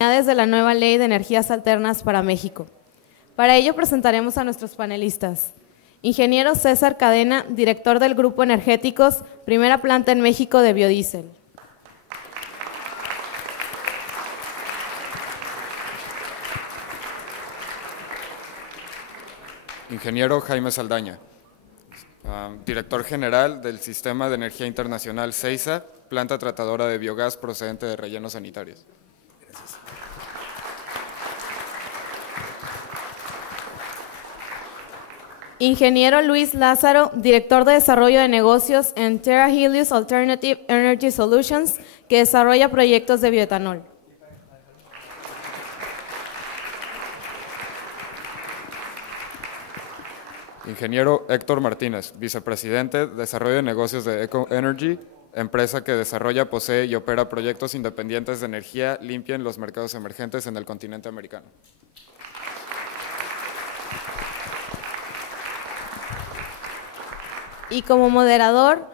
de la nueva Ley de Energías Alternas para México. Para ello presentaremos a nuestros panelistas. Ingeniero César Cadena, director del Grupo Energéticos, primera planta en México de biodiesel. Ingeniero Jaime Saldaña, director general del Sistema de Energía Internacional CEISA, planta tratadora de biogás procedente de rellenos sanitarios. Gracias. Ingeniero Luis Lázaro, director de desarrollo de negocios en Terra Helios Alternative Energy Solutions, que desarrolla proyectos de bioetanol. Ingeniero Héctor Martínez, vicepresidente de desarrollo de negocios de Eco Energy, empresa que desarrolla, posee y opera proyectos independientes de energía limpia en los mercados emergentes en el continente americano. Y como moderador,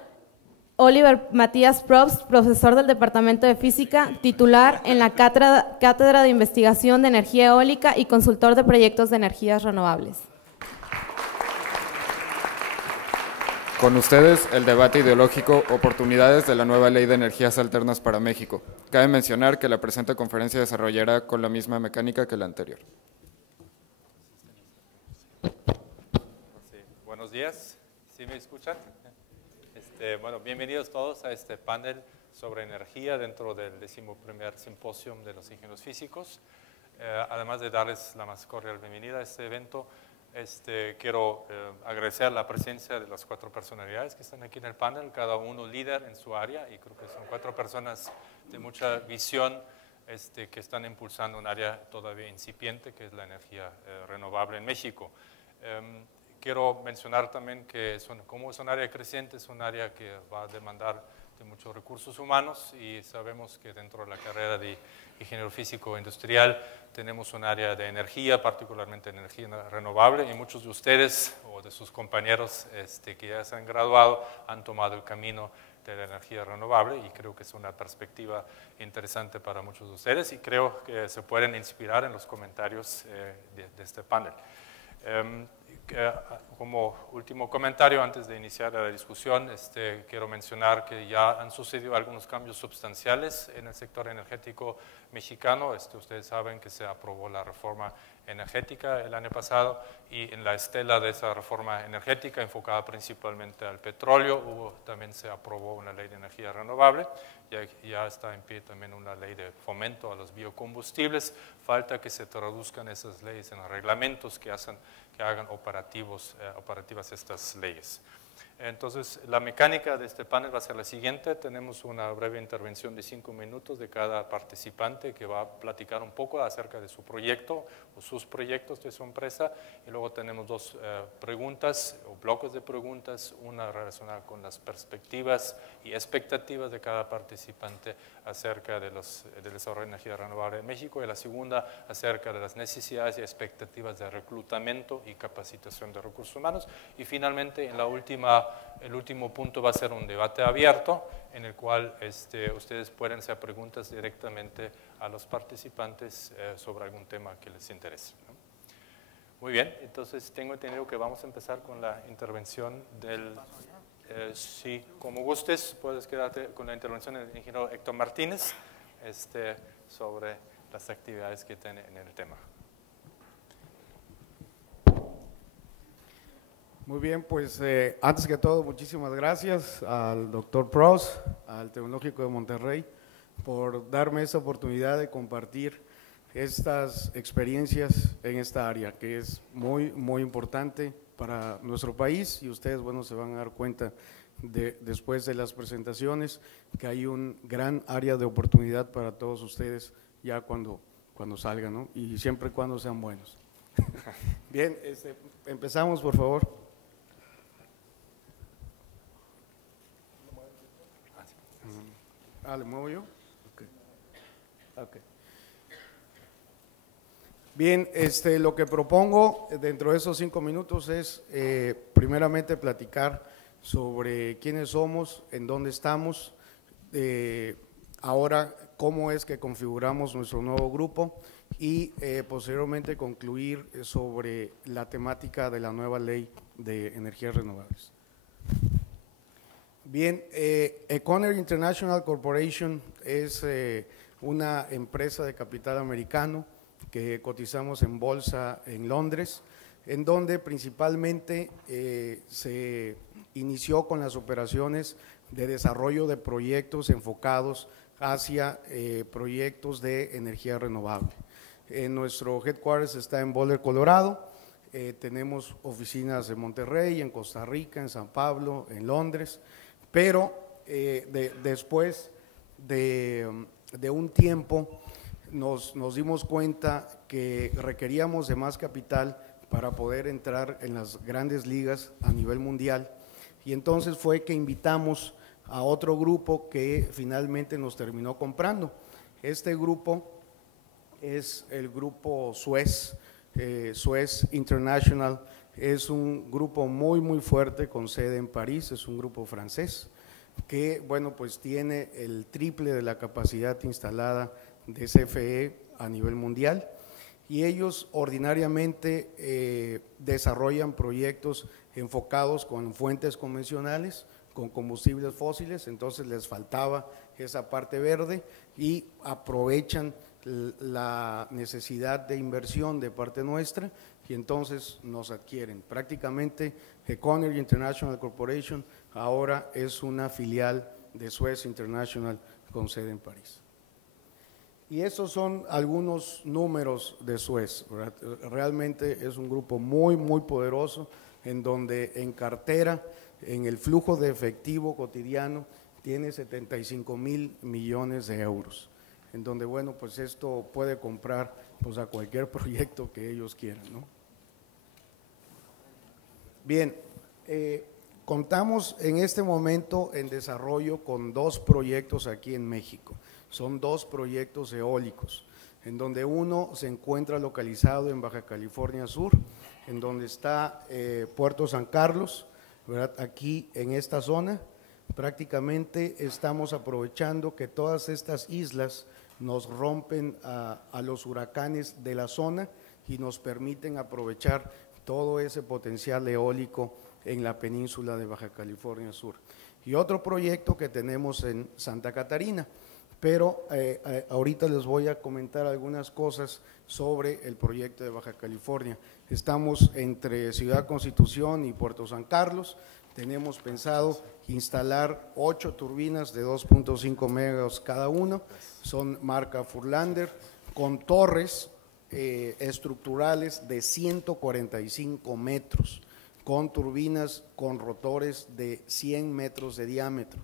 Oliver Matías Probst, profesor del Departamento de Física, titular en la Cátedra de Investigación de Energía Eólica y consultor de proyectos de energías renovables. Con ustedes, el debate ideológico, oportunidades de la nueva Ley de Energías Alternas para México. Cabe mencionar que la presente conferencia desarrollará con la misma mecánica que la anterior. Sí, buenos días, ¿sí me escuchan? Bueno, bienvenidos todos a este panel sobre energía dentro del 11º Simposio de los Ingenieros Físicos. Además de darles la más cordial bienvenida a este evento, quiero agradecer la presencia de las 4 personalidades que están aquí en el panel, cada uno líder en su área, y creo que son 4 personas de mucha visión que están impulsando un área todavía incipiente, que es la energía renovable en México. Quiero mencionar también que como es un área creciente, es un área que va a demandar de muchos recursos humanos, y sabemos que dentro de la carrera de ingeniero físico industrial tenemos un área de energía, particularmente energía renovable, y muchos de ustedes o de sus compañeros que ya se han graduado han tomado el camino de la energía renovable, y creo que es una perspectiva interesante para muchos de ustedes, y creo que se pueden inspirar en los comentarios de este panel. Como último comentario, antes de iniciar la discusión, quiero mencionar que ya han sucedido algunos cambios sustanciales en el sector energético mexicano. Ustedes saben que se aprobó la reforma energética el año pasado, y en la estela de esa reforma energética enfocada principalmente al petróleo, también se aprobó una ley de energía renovable. Ya está en pie también una ley de fomento a los biocombustibles. Falta que se traduzcan esas leyes en reglamentos que hagan operativas estas leyes. Entonces, la mecánica de este panel va a ser la siguiente. Tenemos una breve intervención de 5 minutos de cada participante, que va a platicar un poco acerca de su proyecto o sus proyectos de su empresa, y luego tenemos 2 preguntas o bloques de preguntas, una relacionada con las perspectivas y expectativas de cada participante acerca del desarrollo de energía renovable en México, y la segunda acerca de las necesidades y expectativas de reclutamiento y capacitación de recursos humanos, y finalmente en el último punto va a ser un debate abierto en el cual ustedes pueden hacer preguntas directamente a los participantes sobre algún tema que les interese, ¿no? Muy bien, entonces tengo entendido que vamos a empezar con la intervención del… sí, como gustes, puedes quedarte con la intervención del ingeniero Héctor Martínez sobre las actividades que tiene en el tema. Muy bien, pues antes que todo, muchísimas gracias al doctor Probst, al Tecnológico de Monterrey, por darme esta oportunidad de compartir estas experiencias en esta área, que es muy, muy importante para nuestro país, y ustedes, bueno, se van a dar cuenta después de las presentaciones que hay un gran área de oportunidad para todos ustedes ya cuando salgan, ¿no? Y siempre y cuando sean buenos. Bien, empezamos, por favor. ¿Le muevo yo? Okay. Bien, lo que propongo dentro de esos 5 minutos es primeramente platicar sobre quiénes somos, en dónde estamos, ahora cómo es que configuramos nuestro nuevo grupo y posteriormente concluir sobre la temática de la nueva ley de energías renovables. Bien, Econery International Corporation es una empresa de capital americano que cotizamos en bolsa en Londres, en donde principalmente se inició con las operaciones de desarrollo de proyectos enfocados hacia proyectos de energía renovable. Nuestro headquarters está en Boulder, Colorado. Tenemos oficinas en Monterrey, en Costa Rica, en San Pablo, en Londres, pero después de un tiempo nos dimos cuenta que requeríamos de más capital para poder entrar en las grandes ligas a nivel mundial, y entonces fue que invitamos a otro grupo que finalmente nos terminó comprando. Este grupo es el grupo Suez. Suez International es un grupo muy fuerte con sede en París, es un grupo francés que, bueno, pues tiene el triple de la capacidad instalada de CFE a nivel mundial, y ellos ordinariamente desarrollan proyectos enfocados con fuentes convencionales, con combustibles fósiles, entonces les faltaba esa parte verde y aprovechan la necesidad de inversión de parte nuestra y entonces nos adquieren. Prácticamente Econery International Corporation ahora es una filial de Suez International con sede en París. Y esos son algunos números de Suez, ¿verdad? Realmente es un grupo muy poderoso, en donde en cartera, en el flujo de efectivo cotidiano, tiene 75,000 millones de euros, en donde, bueno, pues esto puede comprar pues a cualquier proyecto que ellos quieran, ¿no? Bien, contamos en este momento en desarrollo con 2 proyectos aquí en México. Son 2 proyectos eólicos, en donde uno se encuentra localizado en Baja California Sur, en donde está Puerto San Carlos, ¿verdad? Aquí en esta zona prácticamente estamos aprovechando que todas estas islas nos rompen a los huracanes de la zona y nos permiten aprovechar todo ese potencial eólico en la península de Baja California Sur. Y otro proyecto que tenemos en Santa Catarina, pero ahorita les voy a comentar algunas cosas sobre el proyecto de Baja California. Estamos entre Ciudad Constitución y Puerto San Carlos. Tenemos pensado instalar 8 turbinas de 2.5 megas cada uno, son marca Furlander, con torres estructurales de 145 metros, con turbinas con rotores de 100 metros de diámetro.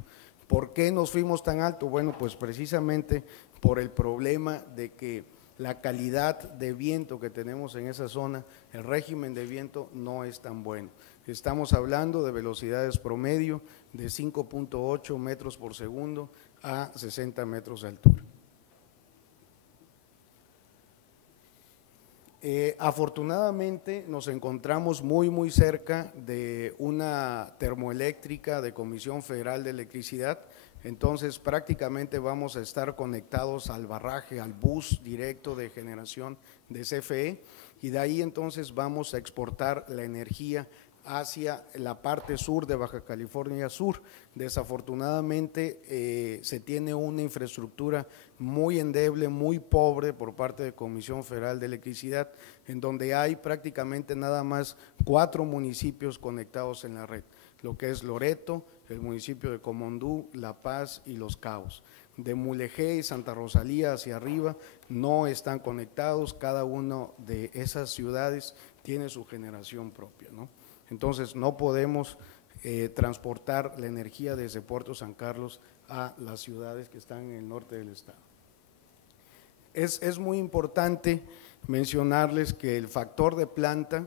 ¿Por qué nos fuimos tan alto? Bueno, pues precisamente por el problema de que la calidad de viento que tenemos en esa zona, el régimen de viento no es tan bueno. Estamos hablando de velocidades promedio de 5.8 metros por segundo a 60 metros de altura. Afortunadamente nos encontramos muy cerca de una termoeléctrica de Comisión Federal de Electricidad, entonces prácticamente vamos a estar conectados al barraje, al bus directo de generación de CFE, y de ahí entonces vamos a exportar la energía hacia la parte sur de Baja California Sur. Desafortunadamente se tiene una infraestructura muy endeble, muy pobre por parte de Comisión Federal de Electricidad, en donde hay prácticamente nada más 4 municipios conectados en la red, lo que es Loreto, el municipio de Comondú, La Paz y Los Cabos. De Mulegé y Santa Rosalía hacia arriba no están conectados, cada una de esas ciudades tiene su generación propia, ¿no? Entonces no podemos transportar la energía desde Puerto San Carlos a las ciudades que están en el norte del estado. Es muy importante mencionarles que el factor de planta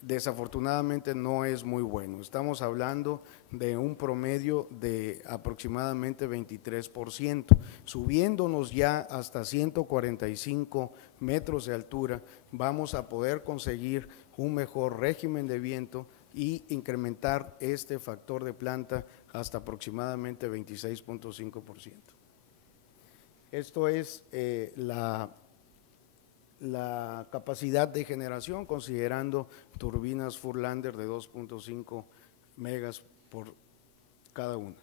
desafortunadamente no es muy bueno. Estamos hablando de un promedio de aproximadamente 23%, subiéndonos ya hasta 145 metros de altura, vamos a poder conseguir un mejor régimen de viento y incrementar este factor de planta hasta aproximadamente 26.5%. Esto es la capacidad de generación considerando turbinas Furlander de 2.5 megas por cada una.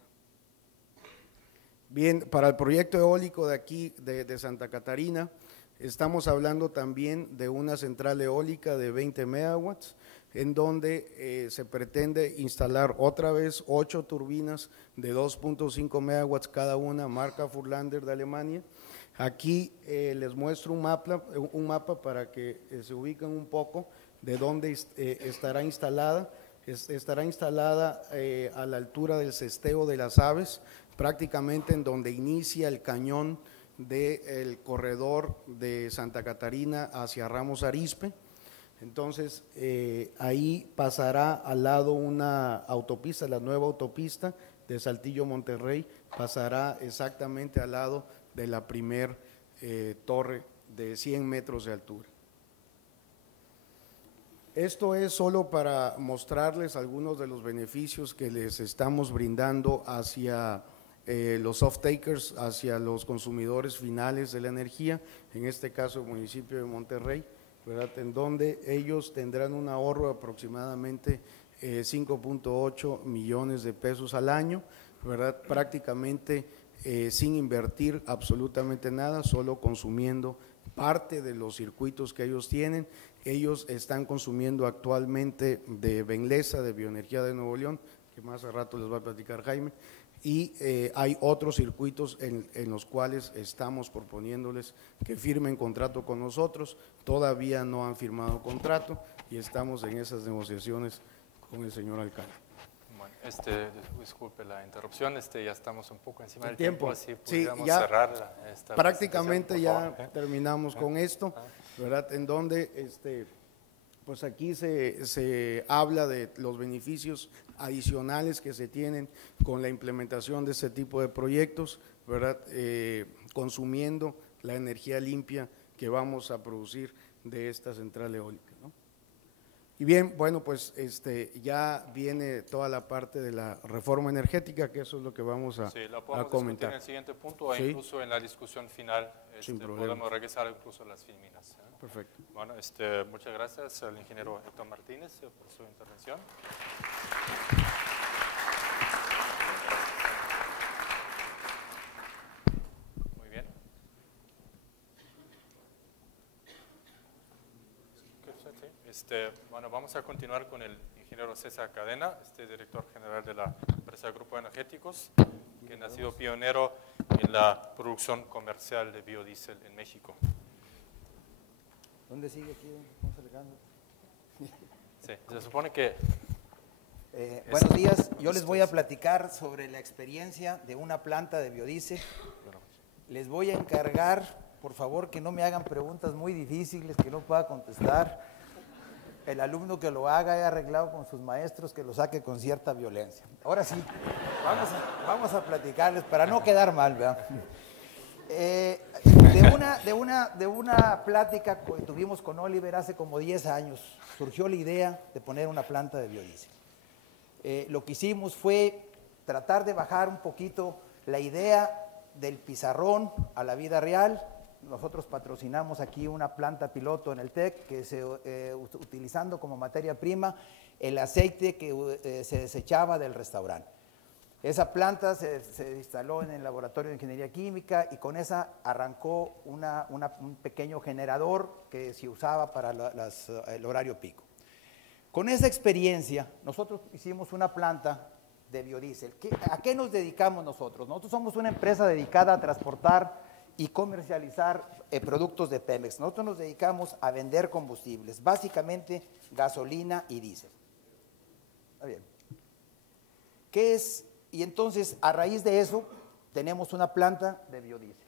Bien, para el proyecto eólico de aquí, de Santa Catarina, estamos hablando también de una central eólica de 20 megawatts, en donde se pretende instalar otra vez 8 turbinas de 2.5 megawatts cada una, marca Furlander de Alemania. Aquí les muestro un mapa para que se ubiquen un poco de dónde estará instalada. Estará instalada a la altura del Cesteo de las Aves, prácticamente en donde inicia el cañón del corredor de Santa Catarina hacia Ramos Arizpe. Entonces, ahí pasará al lado una autopista, la nueva autopista de Saltillo Monterrey, pasará exactamente al lado de la primer torre de 100 metros de altura. Esto es solo para mostrarles algunos de los beneficios que les estamos brindando hacia los off-takers, hacia los consumidores finales de la energía, en este caso el municipio de Monterrey, ¿verdad? En donde ellos tendrán un ahorro de aproximadamente 5.8 millones de pesos al año, ¿verdad? Prácticamente sin invertir absolutamente nada, solo consumiendo parte de los circuitos que ellos tienen. Ellos están consumiendo actualmente de Benlesa, de Bioenergía de Nuevo León, que más a rato les va a platicar Jaime, y hay otros circuitos en los cuales estamos proponiéndoles que firmen contrato con nosotros. Todavía no han firmado contrato y estamos en esas negociaciones con el señor alcalde. Bueno, disculpe la interrupción, ya estamos un poco encima del tiempo, así sí, podríamos ya cerrar esta prácticamente presentación, ya terminamos con esto, ¿verdad? En donde pues aquí se habla de los beneficios adicionales que se tienen con la implementación de este tipo de proyectos, ¿verdad? Consumiendo la energía limpia que vamos a producir de esta central eólica, ¿no? Y bien, bueno, pues ya viene toda la parte de la reforma energética, que eso es lo que vamos a sí, la podemos comentar. discutir en el siguiente punto, Sí. incluso en la discusión final podemos regresar incluso a las filminas. Perfecto. Bueno, muchas gracias al ingeniero Héctor Martínez por su intervención. Muy bien. Bueno, vamos a continuar con el ingeniero César Cadena, director general de la empresa Grupo Energéticos, quien ha sido pionero en la producción comercial de biodiesel en México. ¿Dónde sigue aquí? ¿Cómo se le cambia? Sí, se supone que… buenos días, yo les voy a platicar sobre la experiencia de una planta de biodiesel. Les voy a encargar, por favor, que no me hagan preguntas muy difíciles que no pueda contestar. El alumno que lo haga, he arreglado con sus maestros que lo saque con cierta violencia. Ahora sí, vamos a platicarles para no quedar mal, ¿verdad? De una plática que tuvimos con Oliver hace como 10 años, surgió la idea de poner una planta de biodiesel. Lo que hicimos fue tratar de bajar un poquito la idea del pizarrón a la vida real. Nosotros patrocinamos aquí una planta piloto en el TEC que utilizando como materia prima el aceite que se desechaba del restaurante. Esa planta se instaló en el laboratorio de ingeniería química y con esa arrancó un pequeño generador que se usaba para el horario pico. Con esa experiencia, nosotros hicimos una planta de biodiesel. ¿A qué nos dedicamos nosotros? Nosotros somos una empresa dedicada a transportar y comercializar productos de Pemex. Nosotros nos dedicamos a vender combustibles, básicamente gasolina y diésel. Está bien. ¿Qué es? Y entonces, a raíz de eso, tenemos una planta de biodiesel.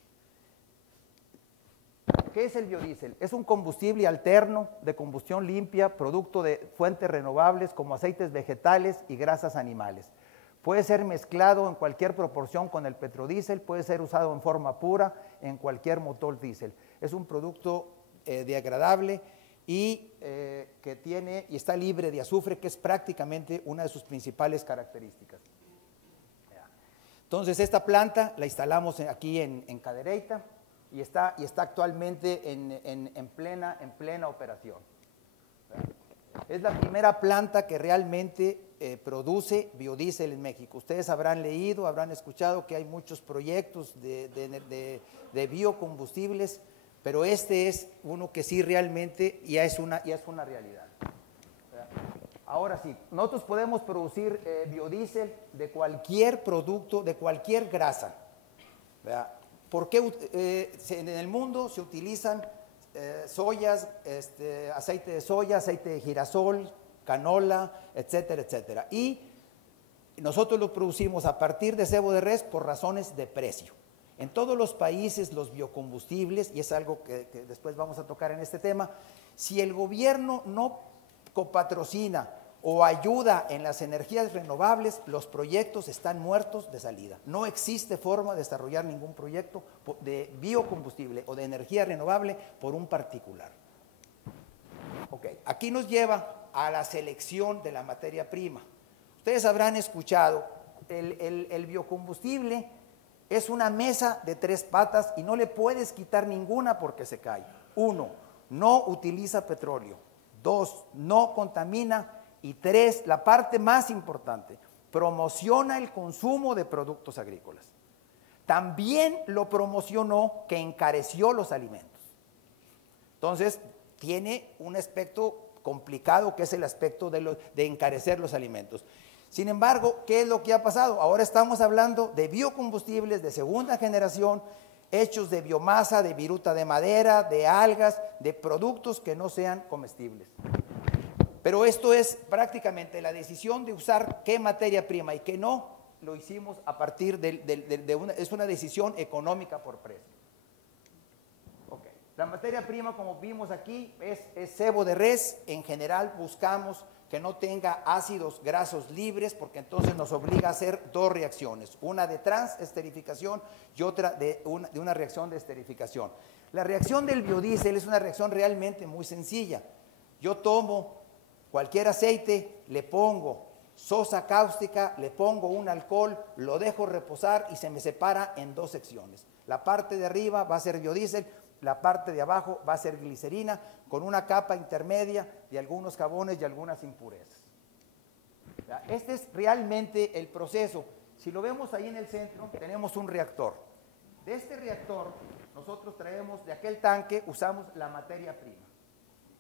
¿Qué es el biodiesel? Es un combustible alterno de combustión limpia, producto de fuentes renovables como aceites vegetales y grasas animales. Puede ser mezclado en cualquier proporción con el petrodiesel, puede ser usado en forma pura en cualquier motor diésel. Es un producto degradable y que tiene y está libre de azufre, que es prácticamente una de sus principales características. Entonces, esta planta la instalamos aquí en Cadereyta y está actualmente en plena operación. Es la primera planta que realmente produce biodiesel en México. Ustedes habrán leído, habrán escuchado que hay muchos proyectos de biocombustibles, pero este es uno que sí realmente ya es una realidad. Ahora sí, nosotros podemos producir biodiesel de cualquier producto, de cualquier grasa. ¿Verdad? ¿Por qué en el mundo se utilizan soyas, aceite de soya, aceite de girasol, canola, etcétera, etcétera? Y nosotros lo producimos a partir de sebo de res por razones de precio. En todos los países los biocombustibles, y es algo que después vamos a tocar en este tema, si el gobierno no copatrocina o ayuda en las energías renovables, los proyectos están muertos de salida. No existe forma de desarrollar ningún proyecto de biocombustible o de energía renovable por un particular. Ok, aquí nos lleva a la selección de la materia prima. Ustedes habrán escuchado, el biocombustible es una mesa de 3 patas y no le puedes quitar ninguna porque se cae. 1, no utiliza petróleo. 2, no contamina. Y 3, la parte más importante, promociona el consumo de productos agrícolas. También lo promocionó que encareció los alimentos. Entonces, tiene un aspecto complicado que es el aspecto de encarecer los alimentos. Sin embargo, ¿qué es lo que ha pasado? Ahora estamos hablando de biocombustibles de segunda generación, hechos de biomasa, de viruta de madera, de algas, de productos que no sean comestibles. Pero esto es prácticamente la decisión de usar qué materia prima y qué no, lo hicimos a partir es una decisión económica por precio. Okay. La materia prima, como vimos aquí, es sebo de res. En general buscamos que no tenga ácidos grasos libres, porque entonces nos obliga a hacer 2 reacciones, una de transesterificación y otra de una reacción de esterificación. La reacción del biodiesel es una reacción realmente muy sencilla. Yo tomo cualquier aceite, le pongo sosa cáustica, le pongo un alcohol, lo dejo reposar y se me separa en 2 secciones. La parte de arriba va a ser biodiesel, la parte de abajo va a ser glicerina, con una capa intermedia de algunos jabones y algunas impurezas. Este es realmente el proceso. Si lo vemos ahí en el centro, tenemos un reactor. De este reactor, nosotros traemos de aquel tanque, usamos la materia prima.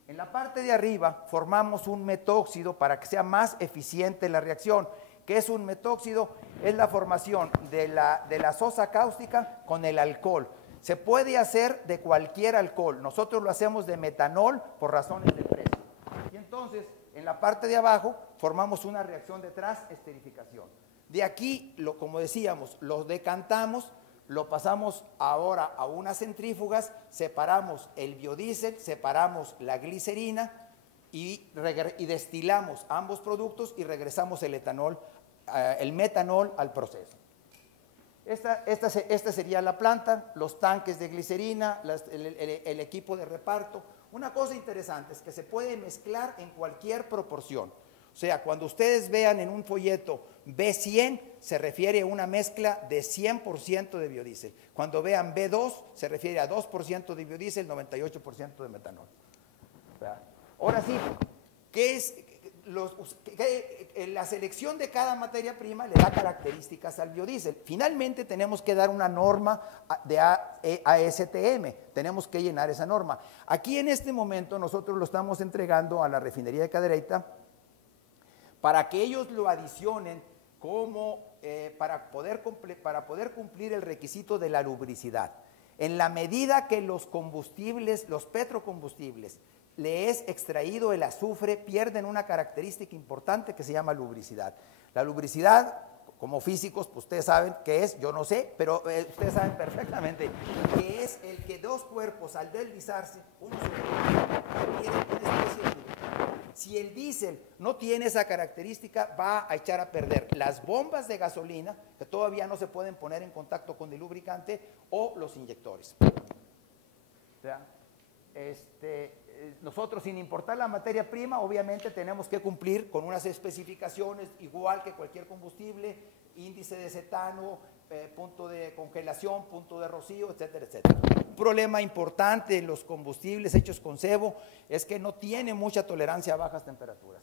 En la parte de arriba formamos un metóxido para que sea más eficiente la reacción. ¿Qué es un metóxido? Es la formación de la sosa cáustica con el alcohol. Se puede hacer de cualquier alcohol. Nosotros lo hacemos de metanol por razones de precio. Y entonces, en la parte de abajo, formamos una reacción de transesterificación. De aquí, como decíamos, lo decantamos, lo pasamos ahora a unas centrífugas, separamos el biodiesel, separamos la glicerina y destilamos ambos productos y regresamos el metanol al proceso. Esta sería la planta, los tanques de glicerina, el equipo de reparto. Una cosa interesante es que se puede mezclar en cualquier proporción. O sea, cuando ustedes vean en un folleto B100, se refiere a una mezcla de 100% de biodiesel. Cuando vean B2, se refiere a 2% de biodiesel, 98% de metanol. Ahora sí, ¿qué es? La selección de cada materia prima le da características al biodiesel. Finalmente tenemos que dar una norma de ASTM, tenemos que llenar esa norma. Aquí en este momento nosotros lo estamos entregando a la refinería de Cadereyta para que ellos lo adicionen para poder cumplir el requisito de la lubricidad. En la medida que los combustibles, los petrocombustibles, le es extraído el azufre, pierden una característica importante que se llama lubricidad. La lubricidad, como físicos, pues ustedes saben qué es, yo no sé, pero ustedes saben perfectamente que es el que 2 cuerpos al deslizarse, uno sobre otro, tienen una especie de lubricante. Si el diésel no tiene esa característica, va a echar a perder las bombas de gasolina, que todavía no se pueden poner en contacto con el lubricante, o los inyectores. Nosotros, sin importar la materia prima, obviamente tenemos que cumplir con unas especificaciones igual que cualquier combustible, índice de cetano, punto de congelación, punto de rocío, etcétera, etcétera. Un problema importante en los combustibles hechos con cebo es que no tiene mucha tolerancia a bajas temperaturas.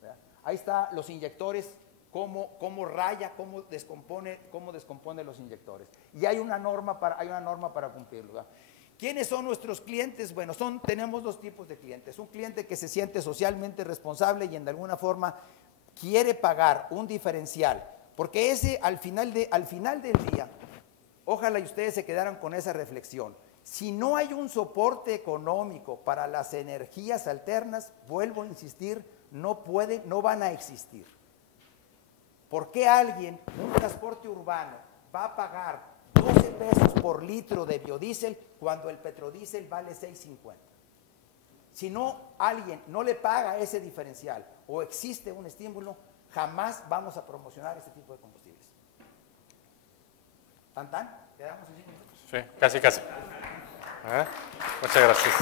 ¿Verdad? Ahí está los inyectores, cómo raya, cómo descompone los inyectores. Y hay una norma para cumplirlo. ¿Verdad? ¿Quiénes son nuestros clientes? Bueno, tenemos dos tipos de clientes. Un cliente que se siente socialmente responsable y en alguna forma quiere pagar un diferencial, porque ese al final del día, ojalá y ustedes se quedaran con esa reflexión. Si no hay un soporte económico para las energías alternas, vuelvo a insistir, no van a existir. ¿Por qué alguien, un transporte urbano, va a pagar 12 pesos por litro de biodiesel cuando el petrodiesel vale 6.50? Si alguien no le paga ese diferencial o existe un estímulo, jamás vamos a promocionar este tipo de combustibles. ¿Tan? ¿Quedamos en 5 minutos? Sí, casi. Muchas gracias.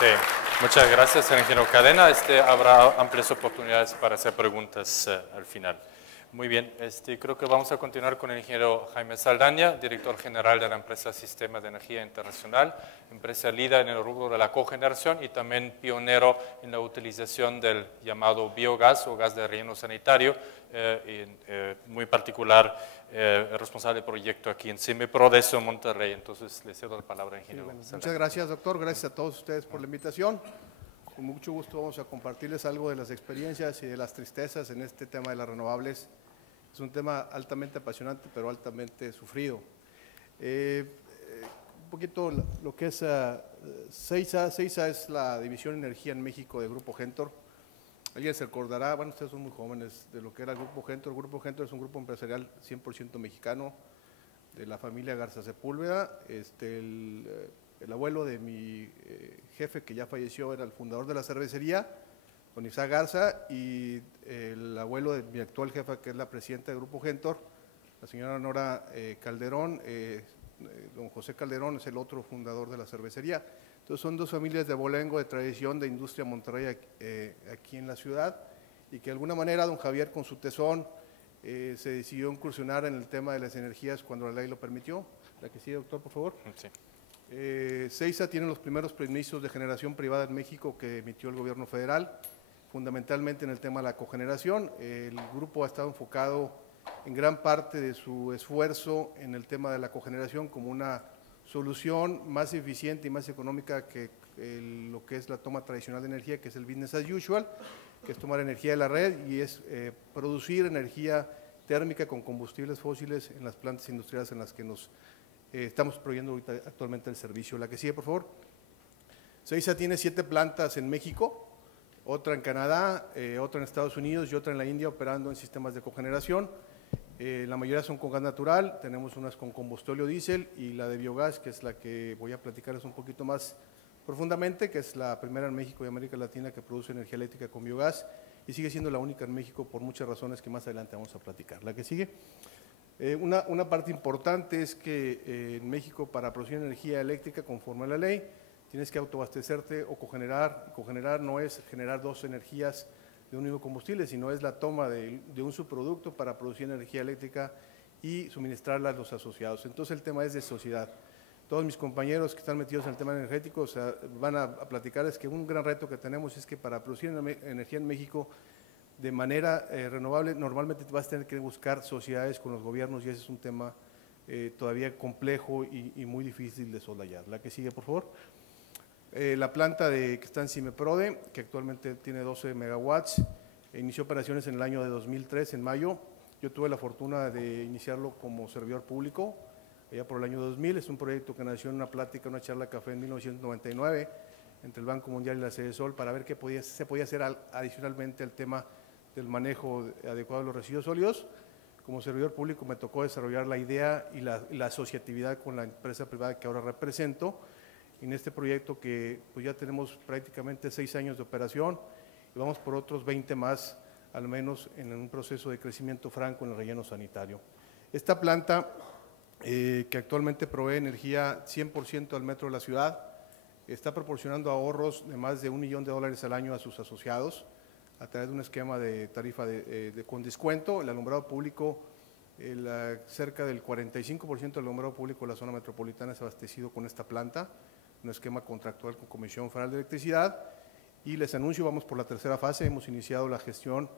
Sí, muchas gracias, ingeniero Cadena. Habrá amplias oportunidades para hacer preguntas al final. Muy bien, creo que vamos a continuar con el ingeniero Jaime Saldaña, director general de la empresa Sistema de Energía Internacional, empresa líder en el rubro de la cogeneración y también pionero en la utilización del llamado biogás o gas de relleno sanitario, muy particular, responsable del proyecto aquí en CIMEPRODESO, Monterrey. Entonces, le cedo la palabra al ingeniero Saldaña. Muchas gracias, doctor. Gracias a todos ustedes por la invitación. Con mucho gusto vamos a compartirles algo de las experiencias y de las tristezas en este tema de las renovables. Es un tema altamente apasionante, pero altamente sufrido. Un poquito lo que es CEISA. CEISA es la División de Energía en México de Grupo Gentor. Alguien se acordará, bueno, ustedes son muy jóvenes, de lo que era el Grupo Gentor. El Grupo Gentor es un grupo empresarial 100% mexicano, de la familia Garza Sepúlveda. El abuelo de mi jefe, que ya falleció, era el fundador de la cervecería, don Isaac Garza, y el abuelo de mi actual jefa, que es la presidenta del Grupo Gentor, la señora Nora Calderón, don José Calderón es el otro fundador de la cervecería. Entonces son dos familias de abolengo, de tradición, de industria Monterrey aquí en la ciudad, y que de alguna manera don Javier con su tesón se decidió incursionar en el tema de las energías cuando la ley lo permitió. La que sigue, doctor, por favor. Sí. CEISA tiene los primeros permisos de generación privada en México que emitió el gobierno federal, fundamentalmente en el tema de la cogeneración. El grupo ha estado enfocado en gran parte de su esfuerzo en el tema de la cogeneración como una solución más eficiente y más económica que lo que es la toma tradicional de energía, que es el business as usual, que es tomar energía de la red y es producir energía térmica con combustibles fósiles en las plantas industriales en las que nos estamos proveyendo actualmente el servicio. La que sigue, por favor. CEISA tiene 7 plantas en México, otra en Canadá, otra en Estados Unidos y otra en la India operando en sistemas de cogeneración. La mayoría son con gas natural, tenemos unas con combustóleo diésel y la de biogás, que es la que voy a platicarles un poquito más profundamente, que es la primera en México y América Latina que produce energía eléctrica con biogás y sigue siendo la única en México por muchas razones que más adelante vamos a platicar. La que sigue. Una parte importante es que en México, para producir energía eléctrica conforme a la ley, tienes que autoabastecerte o cogenerar. Cogenerar no es generar dos energías de un mismo combustible, sino es la toma de un subproducto para producir energía eléctrica y suministrarla a los asociados. Entonces el tema es de sociedad. Todos mis compañeros que están metidos en el tema energético van a platicarles que un gran reto que tenemos es que para producir energía en México de manera renovable, normalmente vas a tener que buscar sociedades con los gobiernos y ese es un tema todavía complejo y muy difícil de soslayar. La que sigue, por favor. La planta que está en CIMEPRODE, que actualmente tiene 12 megawatts, inició operaciones en el año de 2003, en mayo. Yo tuve la fortuna de iniciarlo como servidor público, allá por el año 2000. Es un proyecto que nació en una plática, una charla café en 1999, entre el Banco Mundial y la Sedesol, para ver qué se podía hacer adicionalmente al tema del manejo adecuado de los residuos sólidos. Como servidor público me tocó desarrollar la idea y la asociatividad con la empresa privada que ahora represento en este proyecto que pues ya tenemos prácticamente 6 años de operación y vamos por otros 20 más, al menos en un proceso de crecimiento franco en el relleno sanitario. Esta planta que actualmente provee energía 100% al metro de la ciudad, está proporcionando ahorros de más de $1 millón al año a sus asociados. a través de un esquema de tarifa con descuento. El alumbrado público, cerca del 45% del alumbrado público de la zona metropolitana es abastecido con esta planta, un esquema contractual con Comisión Federal de Electricidad. Y les anuncio, vamos por la tercera fase, hemos iniciado la gestión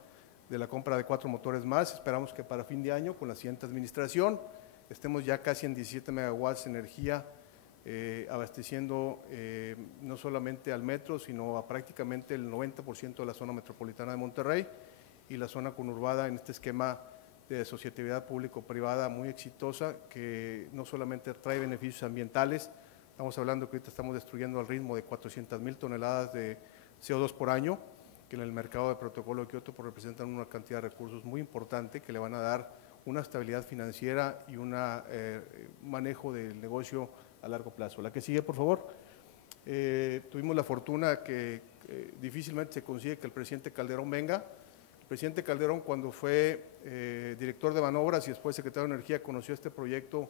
de la compra de 4 motores más. Esperamos que para fin de año, con la siguiente administración, estemos ya casi en 17 megawatts de energía, abasteciendo no solamente al metro, sino a prácticamente el 90% de la zona metropolitana de Monterrey y la zona conurbada en este esquema de asociatividad público-privada muy exitosa, que no solamente trae beneficios ambientales, estamos hablando que ahorita estamos destruyendo al ritmo de 400,000 toneladas de CO2 por año, que en el mercado de protocolo de Kioto pues, representan una cantidad de recursos muy importante que le van a dar una estabilidad financiera y un manejo del negocio a largo plazo. La que sigue, por favor. Tuvimos la fortuna que difícilmente se consigue que el presidente Calderón venga. El presidente Calderón, cuando fue director de manobras y después secretario de Energía, conoció este proyecto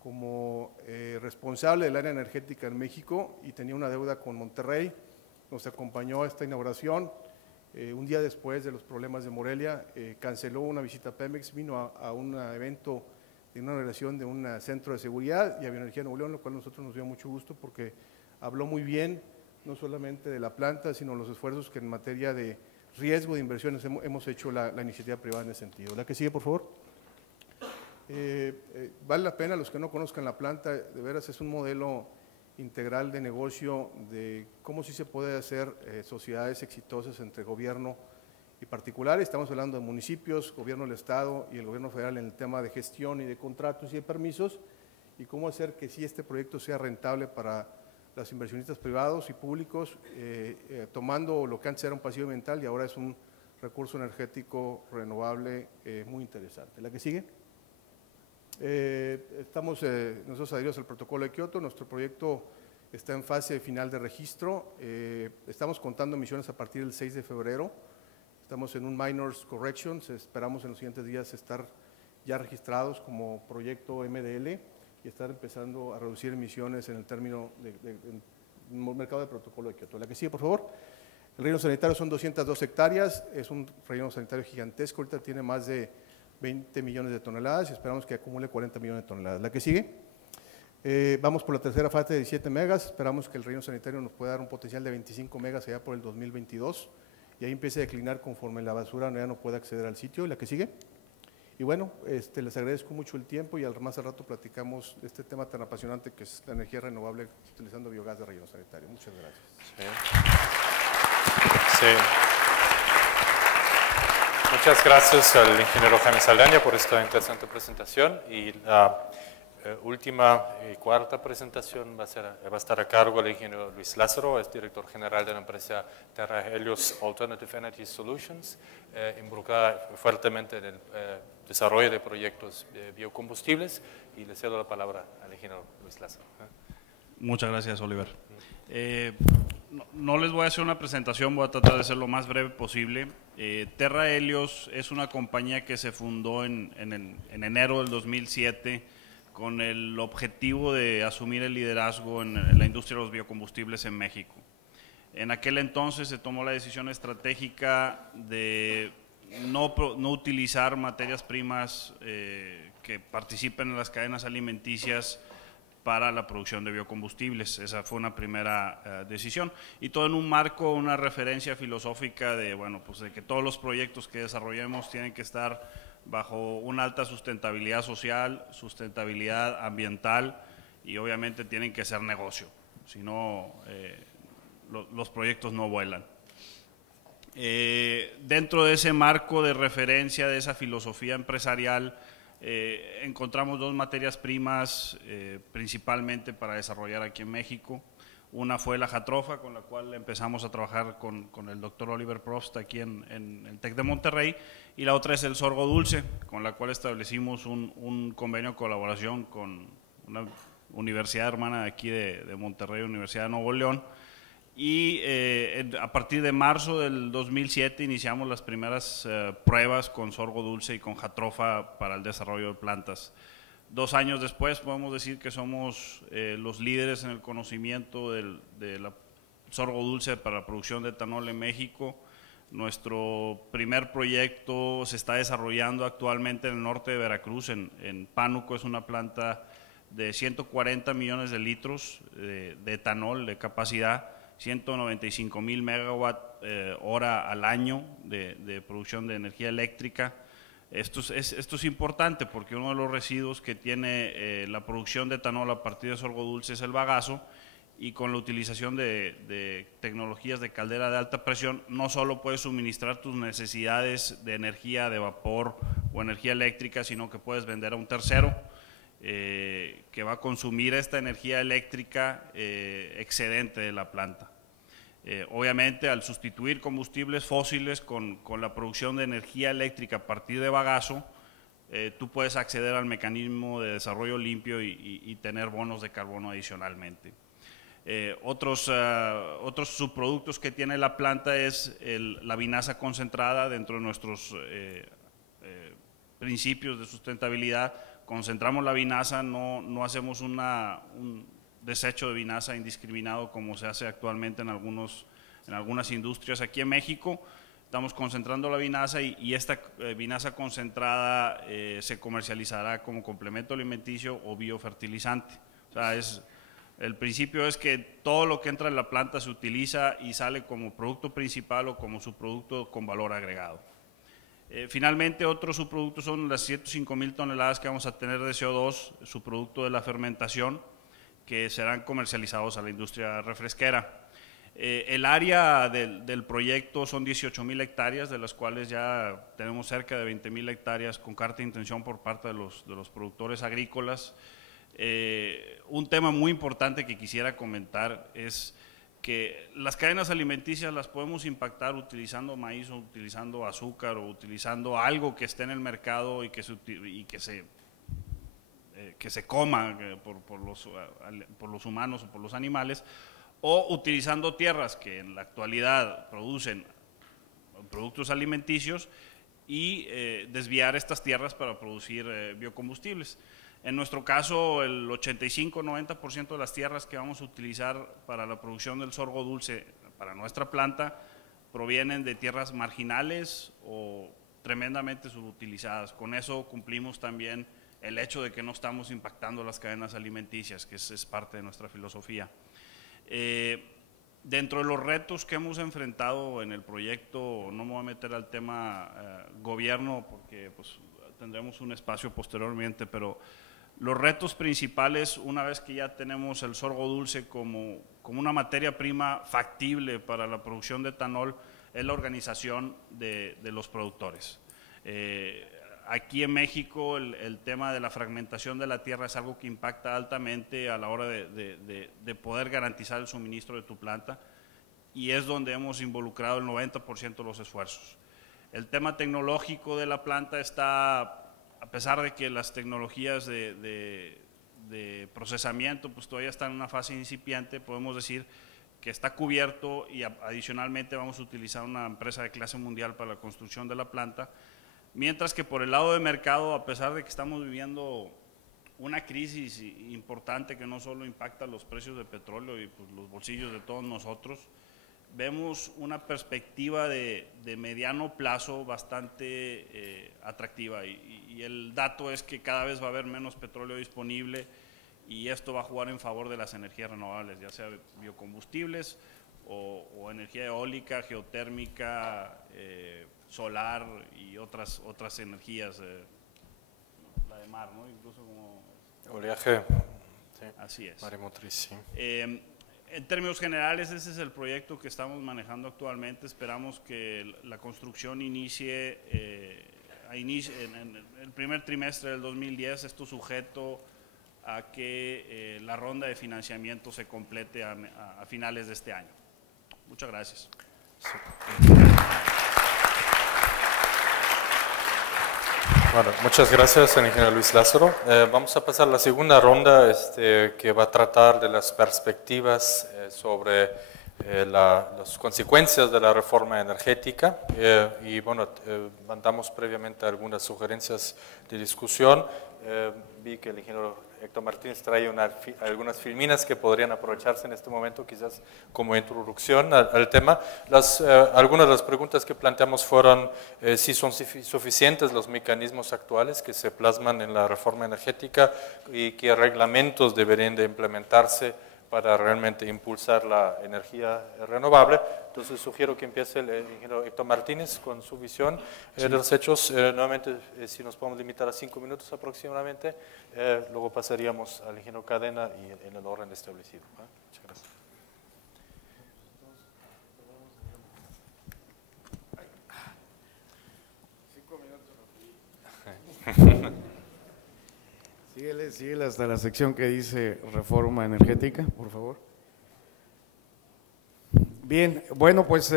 como responsable del área energética en México y tenía una deuda con Monterrey. Nos acompañó a esta inauguración. Un día después de los problemas de Morelia, canceló una visita a Pemex, vino a un evento de una relación de un centro de seguridad y a Bioenergía Nuevo León, lo cual a nosotros nos dio mucho gusto porque habló muy bien, no solamente de la planta, sino los esfuerzos que en materia de riesgo de inversiones hemos hecho la iniciativa privada en ese sentido. La que sigue, por favor. Vale la pena, los que no conozcan la planta, de veras es un modelo integral de negocio de cómo sí se puede hacer sociedades exitosas entre gobierno y particulares. Estamos hablando de municipios, gobierno del Estado y el gobierno federal en el tema de gestión y de contratos y de permisos, y cómo hacer que sí este proyecto sea rentable para los inversionistas privados y públicos, tomando lo que antes era un pasivo ambiental y ahora es un recurso energético renovable muy interesante. La que sigue. Estamos nosotros adheridos al protocolo de Kioto. Nuestro proyecto está en fase final de registro. Estamos contando emisiones a partir del 6 de febrero. Estamos en un Minors Corrections. Esperamos en los siguientes días estar ya registrados como proyecto MDL y estar empezando a reducir emisiones en el término del mercado de protocolo de Kioto. La que sigue, por favor. El relleno sanitario son 202 hectáreas. Es un relleno sanitario gigantesco. Ahorita tiene más de 20 millones de toneladas y esperamos que acumule 40 millones de toneladas. La que sigue. Vamos por la tercera fase de 17 megas. Esperamos que el relleno sanitario nos pueda dar un potencial de 25 megas allá por el 2022 y ahí empiece a declinar conforme la basura ya no pueda acceder al sitio. La que sigue. Y bueno, les agradezco mucho el tiempo y más al rato platicamos de este tema tan apasionante que es la energía renovable utilizando biogás de relleno sanitario. Muchas gracias. Sí. Muchas gracias al ingeniero Jaime Saldaña por esta interesante presentación y la última y cuarta presentación va a estar a cargo del ingeniero Luis Lázaro, es director general de la empresa Terra Helios Alternative Energy Solutions, involucrada fuertemente en el desarrollo de proyectos de biocombustibles, y le cedo la palabra al ingeniero Luis Lázaro. Muchas gracias, Oliver. No les voy a hacer una presentación, voy a tratar de ser lo más breve posible. Terra Helios es una compañía que se fundó en enero del 2007 con el objetivo de asumir el liderazgo en la industria de los biocombustibles en México. En aquel entonces se tomó la decisión estratégica de no utilizar materias primas que participen en las cadenas alimenticias para la producción de biocombustibles. Esa fue una primera decisión, y todo en un marco, una referencia filosófica de, bueno, pues de que todos los proyectos que desarrollemos tienen que estar bajo una alta sustentabilidad social, sustentabilidad ambiental, y obviamente tienen que ser negocio, si no los proyectos no vuelan. Dentro de ese marco de referencia, de esa filosofía empresarial, encontramos dos materias primas principalmente para desarrollar aquí en México. Una fue la jatrofa, con la cual empezamos a trabajar con el doctor Oliver Probst aquí en el TEC de Monterrey, y la otra es el sorgo dulce, con la cual establecimos un convenio de colaboración con una universidad hermana de aquí de Monterrey, Universidad de Nuevo León, y a partir de marzo del 2007 iniciamos las primeras pruebas con sorgo dulce y con jatrofa para el desarrollo de plantas. 2 años después podemos decir que somos los líderes en el conocimiento de la sorgo dulce para la producción de etanol en México. Nuestro primer proyecto se está desarrollando actualmente en el norte de Veracruz, en Pánuco. Es una planta de 140 millones de litros de etanol de capacidad, 195,000 megawatt hora al año de producción de energía eléctrica. Esto es importante porque uno de los residuos que tiene la producción de etanol a partir de sorgo dulce es el bagazo, y con la utilización de tecnologías de caldera de alta presión no solo puedes suministrar tus necesidades de energía de vapor o energía eléctrica, sino que puedes vender a un tercero que va a consumir esta energía eléctrica excedente de la planta. Obviamente, al sustituir combustibles fósiles con la producción de energía eléctrica a partir de bagazo, tú puedes acceder al mecanismo de desarrollo limpio y tener bonos de carbono adicionalmente. Otros subproductos que tiene la planta es la vinaza concentrada. Dentro de nuestros principios de sustentabilidad, concentramos la vinaza, no hacemos un desecho de vinaza indiscriminado como se hace actualmente en algunas industrias aquí en México. Estamos concentrando la vinaza y esta vinaza concentrada se comercializará como complemento alimenticio o biofertilizante. O sea, el principio es que todo lo que entra en la planta se utiliza y sale como producto principal o como subproducto con valor agregado. Finalmente, otros subproductos son las 105,000 toneladas que vamos a tener de CO2, subproducto de la fermentación, que serán comercializados a la industria refresquera. El área del proyecto son 18,000 hectáreas, de las cuales ya tenemos cerca de 20,000 hectáreas con carta de intención por parte de los productores agrícolas. Un tema muy importante que quisiera comentar es que las cadenas alimenticias las podemos impactar utilizando maíz o utilizando azúcar o utilizando algo que esté en el mercado y que se coma por los humanos o por los animales, o utilizando tierras que en la actualidad producen productos alimenticios y desviar estas tierras para producir biocombustibles. En nuestro caso, el 85-90% de las tierras que vamos a utilizar para la producción del sorgo dulce para nuestra planta provienen de tierras marginales o tremendamente subutilizadas. Con eso cumplimos también el hecho de que no estamos impactando las cadenas alimenticias, que es parte de nuestra filosofía. Dentro de los retos que hemos enfrentado en el proyecto, no me voy a meter al tema gobierno porque pues, tendremos un espacio posteriormente, pero los retos principales, una vez que ya tenemos el sorgo dulce como una materia prima factible para la producción de etanol, es la organización de los productores. Aquí en México el tema de la fragmentación de la tierra es algo que impacta altamente a la hora de poder garantizar el suministro de tu planta, y es donde hemos involucrado el 90% de los esfuerzos. El tema tecnológico de la planta está, a pesar de que las tecnologías de procesamiento pues todavía están en una fase incipiente, podemos decir que está cubierto, y adicionalmente vamos a utilizar una empresa de clase mundial para la construcción de la planta, mientras que por el lado de mercado, a pesar de que estamos viviendo una crisis importante que no solo impacta los precios de petróleo y pues, los bolsillos de todos nosotros, vemos una perspectiva de mediano plazo bastante atractiva, y el dato es que cada vez va a haber menos petróleo disponible, y esto va a jugar en favor de las energías renovables, ya sea biocombustibles o energía eólica, geotérmica, solar y otras energías, la de mar, ¿no? Incluso como… Oleaje. Sí. Así es. Maremotriz, sí. En términos generales, ese es el proyecto que estamos manejando actualmente. Esperamos que la construcción inicie en el primer trimestre del 2010, esto sujeto a que la ronda de financiamiento se complete a finales de este año. Muchas gracias. Sí. Bueno, muchas gracias, ingeniero Luis Lázaro. Vamos a pasar a la segunda ronda que va a tratar de las perspectivas sobre las consecuencias de la reforma energética y bueno, mandamos previamente algunas sugerencias de discusión. Vi que el ingeniero Héctor Martínez trae algunas filminas que podrían aprovecharse en este momento quizás como introducción al tema. Algunas de las preguntas que planteamos fueron si son suficientes los mecanismos actuales que se plasman en la reforma energética y qué reglamentos deberían de implementarse para realmente impulsar la energía renovable. Entonces sugiero que empiece el ingeniero Héctor Martínez con su visión de los hechos. Nuevamente, si nos podemos limitar a 5 minutos aproximadamente, luego pasaríamos al ingeniero Cadena y en el orden establecido. Muchas gracias. Síguele hasta la sección que dice reforma energética, por favor. Bien, bueno, pues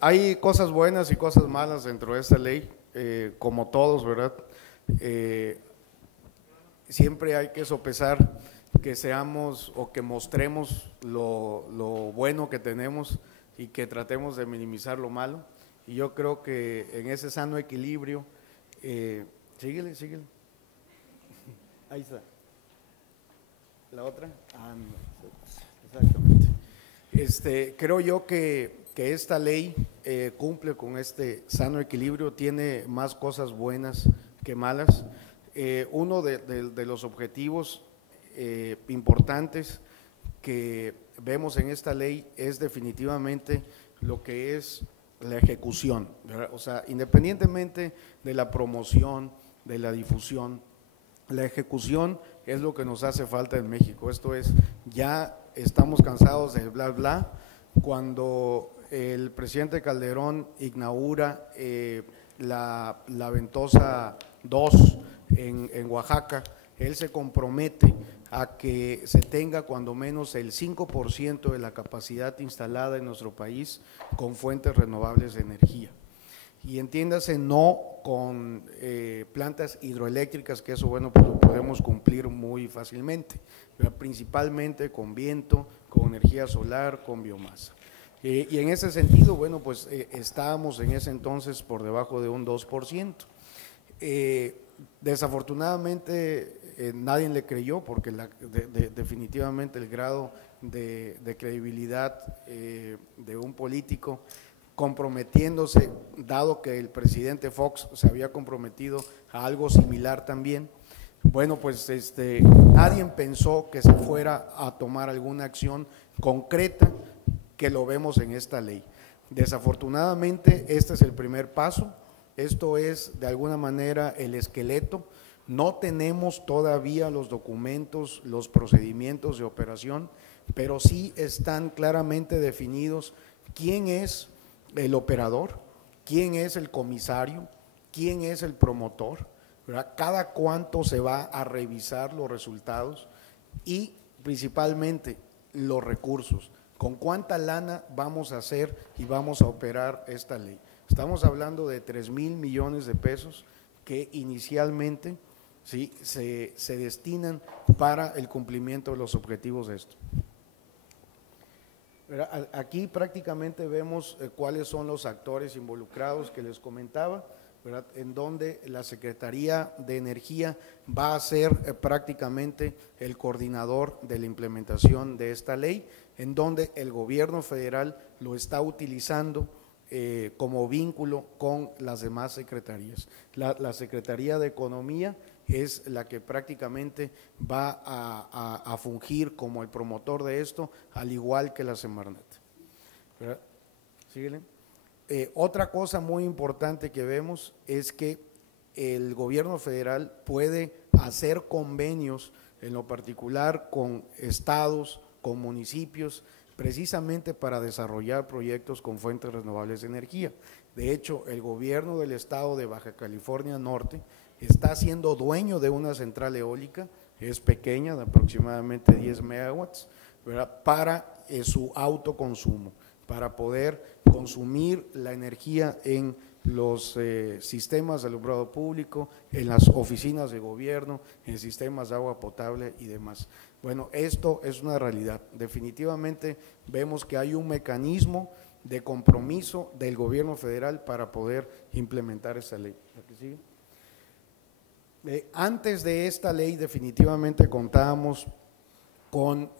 hay cosas buenas y cosas malas dentro de esta ley, como todos, ¿verdad? Siempre hay que sopesar que seamos o que mostremos lo bueno que tenemos y que tratemos de minimizar lo malo. Y yo creo que en ese sano equilibrio, síguele. Ahí está. ¿La otra? No. Exactamente. Creo yo que esta ley cumple con este sano equilibrio, tiene más cosas buenas que malas. Uno de los objetivos importantes que vemos en esta ley es definitivamente lo que es la ejecución, ¿verdad? O sea, independientemente de la promoción, de la difusión, la ejecución es lo que nos hace falta en México. Esto es, ya estamos cansados del bla bla. Cuando el presidente Calderón inaugura la Ventosa 2 en Oaxaca, él se compromete a que se tenga cuando menos el 5% de la capacidad instalada en nuestro país con fuentes renovables de energía. Y entiéndase, no con plantas hidroeléctricas, que eso, bueno, pues lo podemos cumplir muy fácilmente, pero principalmente con viento, con energía solar, con biomasa. Y en ese sentido, bueno, pues estábamos en ese entonces por debajo de un 2%. Desafortunadamente nadie le creyó porque definitivamente el grado de credibilidad de un político comprometiéndose, dado que el presidente Fox se había comprometido a algo similar también, bueno, pues nadie pensó que se fuera a tomar alguna acción concreta que lo vemos en esta ley. Desafortunadamente este es el primer paso, esto es de alguna manera el esqueleto, no tenemos todavía los documentos, los procedimientos de operación, pero sí están claramente definidos quién es el operador, quién es el comisario, quién es el promotor, ¿verdad? Cada cuánto se va a revisar los resultados y principalmente los recursos, con cuánta lana vamos a hacer y vamos a operar esta ley. Estamos hablando de 3,000 millones de pesos que inicialmente ¿sí? se destinan para el cumplimiento de los objetivos de esto. Aquí prácticamente vemos cuáles son los actores involucrados que les comentaba, ¿verdad? En donde la Secretaría de Energía va a ser prácticamente el coordinador de la implementación de esta ley, en donde el gobierno federal lo está utilizando como vínculo con las demás secretarías. La Secretaría de Economía es la que prácticamente va a fungir como el promotor de esto, al igual que la Semarnat. ¿Síguele? Otra cosa muy importante que vemos es que el gobierno federal puede hacer convenios, en lo particular con estados, con municipios, precisamente para desarrollar proyectos con fuentes renovables de energía. De hecho, el gobierno del estado de Baja California Norte está siendo dueño de una central eólica, es pequeña, de aproximadamente 10 megawatts, ¿verdad? Para su autoconsumo, para poder consumir la energía en los sistemas de alumbrado público, en las oficinas de gobierno, en sistemas de agua potable y demás. Bueno, esto es una realidad. Definitivamente vemos que hay un mecanismo de compromiso del gobierno federal para poder implementar esta ley. ¿La que sigue? Antes de esta ley definitivamente contábamos con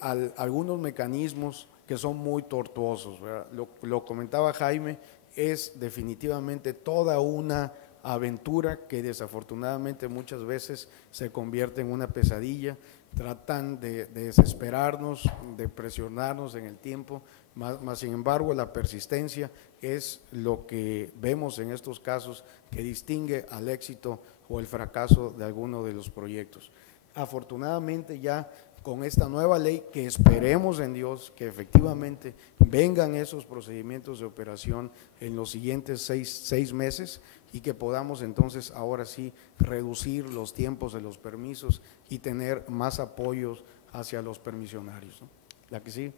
algunos mecanismos que son muy tortuosos, ¿verdad? Lo comentaba Jaime, es definitivamente toda una aventura que desafortunadamente muchas veces se convierte en una pesadilla. Tratan de desesperarnos, de presionarnos en el tiempo, más sin embargo la persistencia es lo que vemos en estos casos que distingue al éxito o el fracaso de alguno de los proyectos. Afortunadamente ya con esta nueva ley, que esperemos en Dios que efectivamente vengan esos procedimientos de operación en los siguientes seis meses y que podamos entonces ahora sí reducir los tiempos de los permisos y tener más apoyos hacia los permisionarios, ¿no? La que sí.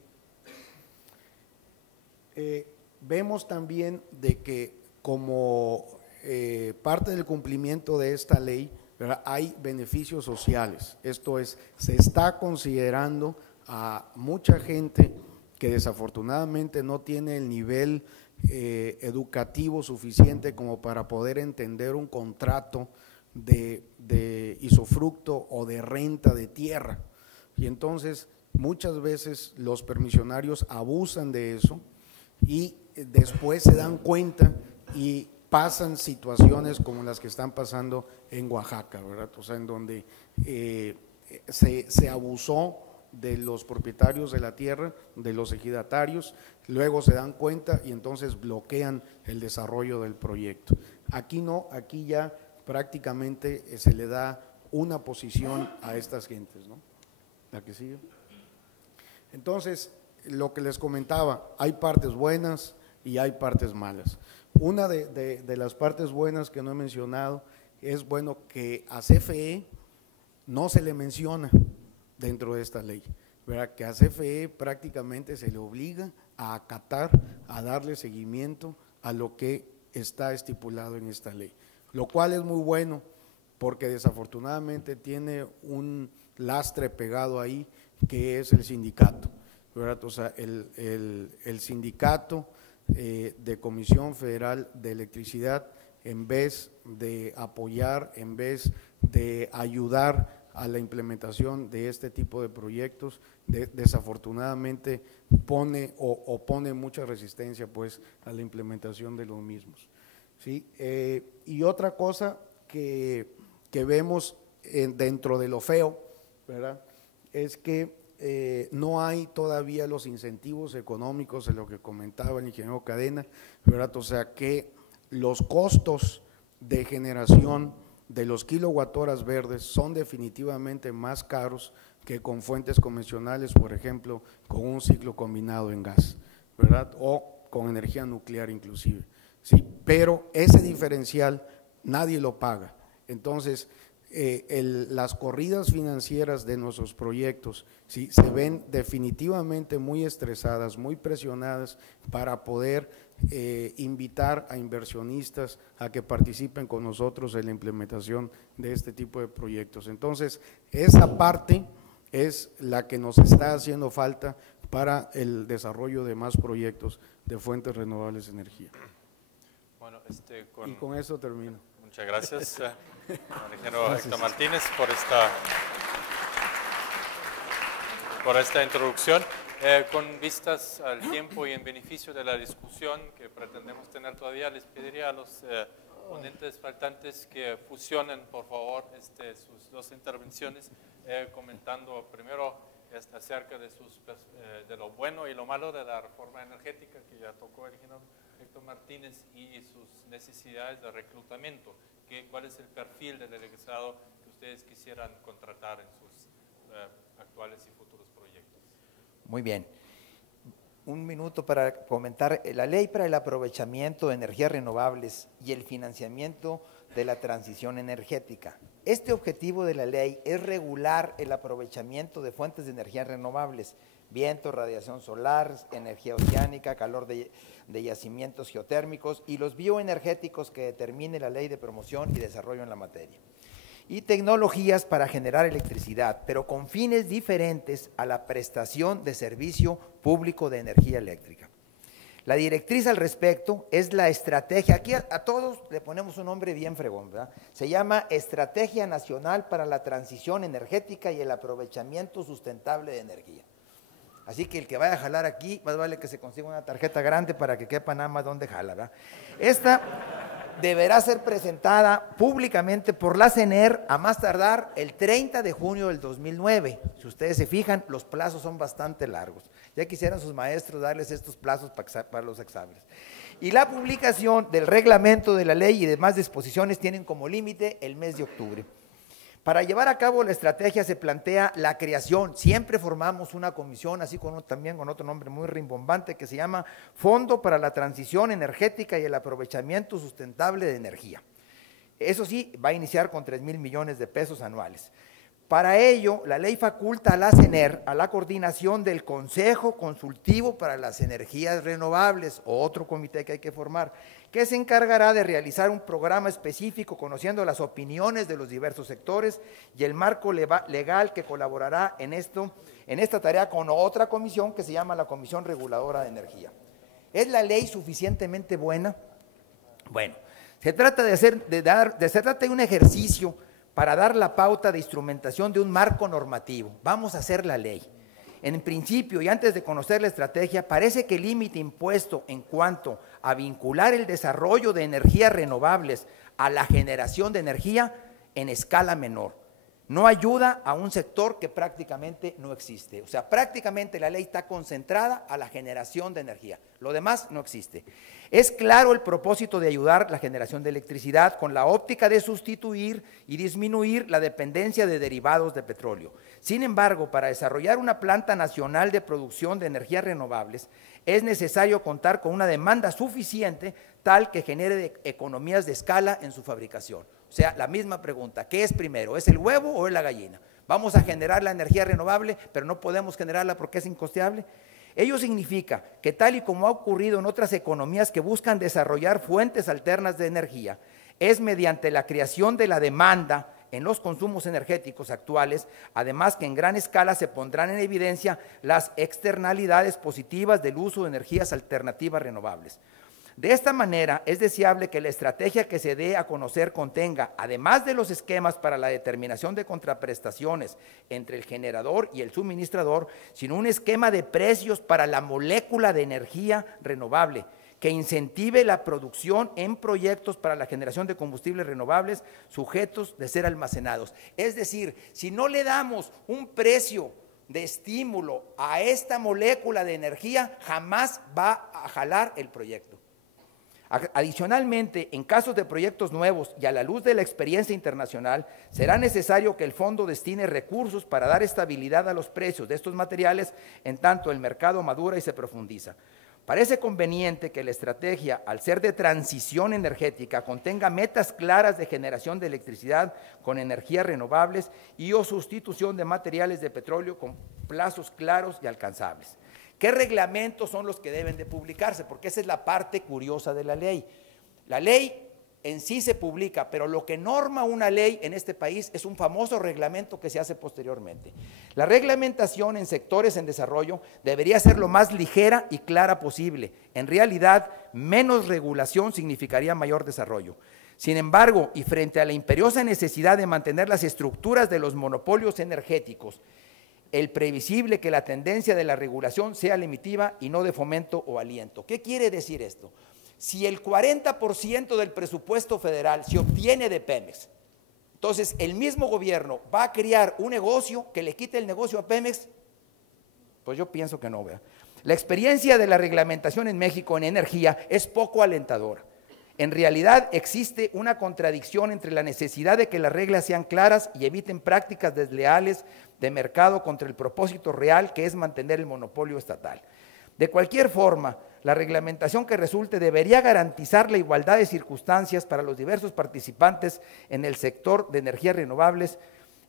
Vemos también de que como parte del cumplimiento de esta ley, ¿verdad?, hay beneficios sociales. Esto es, se está considerando a mucha gente que desafortunadamente no tiene el nivel educativo suficiente como para poder entender un contrato de usufructo o de renta de tierra. Y entonces muchas veces los permisionarios abusan de eso y después se dan cuenta y pasan situaciones como las que están pasando en Oaxaca, ¿verdad? O sea, en donde se abusó de los propietarios de la tierra, de los ejidatarios, luego se dan cuenta y entonces bloquean el desarrollo del proyecto. Aquí no, aquí ya prácticamente se le da una posición a estas gentes, ¿no? La que sigue. Entonces, lo que les comentaba, hay partes buenas y hay partes malas. Una de las partes buenas que no he mencionado es, bueno, que a CFE no se le menciona dentro de esta ley, ¿verdad? Que a CFE prácticamente se le obliga a acatar, a darle seguimiento a lo que está estipulado en esta ley, lo cual es muy bueno porque desafortunadamente tiene un lastre pegado ahí que es el sindicato, ¿verdad? O sea, el sindicato de Comisión Federal de Electricidad, en vez de apoyar, en vez de ayudar a la implementación de este tipo de proyectos, desafortunadamente pone mucha resistencia pues a la implementación de los mismos, ¿sí? Y otra cosa que vemos dentro de lo feo, ¿verdad?, es que no hay todavía los incentivos económicos de lo que comentaba el ingeniero Cadena, ¿verdad? O sea que los costos de generación de los kilowatt-horas verdes son definitivamente más caros que con fuentes convencionales, por ejemplo, con un ciclo combinado en gas, ¿verdad? O con energía nuclear inclusive, ¿sí? Pero ese diferencial nadie lo paga. Entonces, las corridas financieras de nuestros proyectos, ¿sí?, se ven definitivamente muy estresadas, muy presionadas para poder invitar a inversionistas a que participen con nosotros en la implementación de este tipo de proyectos. Entonces, esa parte es la que nos está haciendo falta para el desarrollo de más proyectos de fuentes renovables de energía. Bueno, y con eso termino. Muchas gracias, ingeniero Héctor Martínez, por esta introducción. Con vistas al tiempo y en beneficio de la discusión que pretendemos tener todavía, les pediría a los ponentes faltantes que fusionen, por favor, sus dos intervenciones, comentando primero acerca de lo bueno y lo malo de la reforma energética que ya tocó el ingeniero Héctor Martínez y sus necesidades de reclutamiento. ¿Cuál es el perfil del egresado que ustedes quisieran contratar en sus actuales y futuros proyectos? Muy bien. Un minuto para comentar la ley para el aprovechamiento de energías renovables y el financiamiento de la transición energética. Este objetivo de la ley es regular el aprovechamiento de fuentes de energías renovables viento, radiación solar, energía oceánica, calor de yacimientos geotérmicos y los bioenergéticos que determine la Ley de Promoción y Desarrollo en la materia. Y tecnologías para generar electricidad, pero con fines diferentes a la prestación de servicio público de energía eléctrica. La directriz al respecto es la estrategia, aquí a todos le ponemos un nombre bien fregón, ¿verdad? Se llama Estrategia Nacional para la Transición Energética y el Aprovechamiento Sustentable de Energía. Así que el que vaya a jalar aquí, más vale que se consiga una tarjeta grande para que quepa nada más donde jala, ¿verdad? Esta deberá ser presentada públicamente por la CENER a más tardar el 30 de junio del 2009. Si ustedes se fijan, los plazos son bastante largos. Ya quisieran sus maestros darles estos plazos para los exámenes. Y la publicación del reglamento de la ley y demás disposiciones tienen como límite el mes de octubre. Para llevar a cabo la estrategia se plantea la creación, siempre formamos una comisión, así también con otro nombre muy rimbombante, que se llama Fondo para la Transición Energética y el Aprovechamiento Sustentable de Energía. Eso sí, va a iniciar con 3,000 millones de pesos anuales. Para ello, la ley faculta a la CENER, a la coordinación del Consejo Consultivo para las Energías Renovables, o otro comité que hay que formar, que se encargará de realizar un programa específico conociendo las opiniones de los diversos sectores y el marco legal que colaborará en esta tarea con otra comisión que se llama la Comisión Reguladora de Energía. ¿Es la ley suficientemente buena? Bueno, se trata de un ejercicio para dar la pauta de instrumentación de un marco normativo. Vamos a hacer la ley. En principio, y antes de conocer la estrategia, parece que el límite impuesto en cuanto a vincular el desarrollo de energías renovables a la generación de energía en escala menor no ayuda a un sector que prácticamente no existe. O sea, prácticamente la ley está concentrada a la generación de energía. Lo demás no existe. Es claro el propósito de ayudar la generación de electricidad con la óptica de sustituir y disminuir la dependencia de derivados de petróleo. Sin embargo, para desarrollar una planta nacional de producción de energías renovables, es necesario contar con una demanda suficiente tal que genere economías de escala en su fabricación. O sea, la misma pregunta, ¿qué es primero? ¿Es el huevo o es la gallina? Vamos a generar la energía renovable, pero no podemos generarla porque es incosteable. Ello significa que tal y como ha ocurrido en otras economías que buscan desarrollar fuentes alternas de energía, es mediante la creación de la demanda en los consumos energéticos actuales, además que en gran escala se pondrán en evidencia las externalidades positivas del uso de energías alternativas renovables. De esta manera, es deseable que la estrategia que se dé a conocer contenga, además de los esquemas para la determinación de contraprestaciones entre el generador y el suministrador, sino un esquema de precios para la molécula de energía renovable, que incentive la producción en proyectos para la generación de combustibles renovables sujetos de ser almacenados. Es decir, si no le damos un precio de estímulo a esta molécula de energía, jamás va a jalar el proyecto. Adicionalmente, en casos de proyectos nuevos y a la luz de la experiencia internacional, será necesario que el fondo destine recursos para dar estabilidad a los precios de estos materiales en tanto el mercado madura y se profundiza. Parece conveniente que la estrategia, al ser de transición energética, contenga metas claras de generación de electricidad con energías renovables y o sustitución de materiales de petróleo con plazos claros y alcanzables. ¿Qué reglamentos son los que deben de publicarse? Porque esa es la parte curiosa de la ley. La ley en sí se publica, pero lo que norma una ley en este país es un famoso reglamento que se hace posteriormente. La reglamentación en sectores en desarrollo debería ser lo más ligera y clara posible. En realidad, menos regulación significaría mayor desarrollo. Sin embargo, y frente a la imperiosa necesidad de mantener las estructuras de los monopolios energéticos, el previsible que la tendencia de la regulación sea limitiva y no de fomento o aliento. ¿Qué quiere decir esto? Si el 40% del presupuesto federal se obtiene de Pemex, entonces el mismo gobierno va a crear un negocio que le quite el negocio a Pemex, pues yo pienso que no, vea. La experiencia de la reglamentación en México en energía es poco alentadora. En realidad existe una contradicción entre la necesidad de que las reglas sean claras y eviten prácticas desleales de mercado contra el propósito real que es mantener el monopolio estatal. De cualquier forma, la reglamentación que resulte debería garantizar la igualdad de circunstancias para los diversos participantes en el sector de energías renovables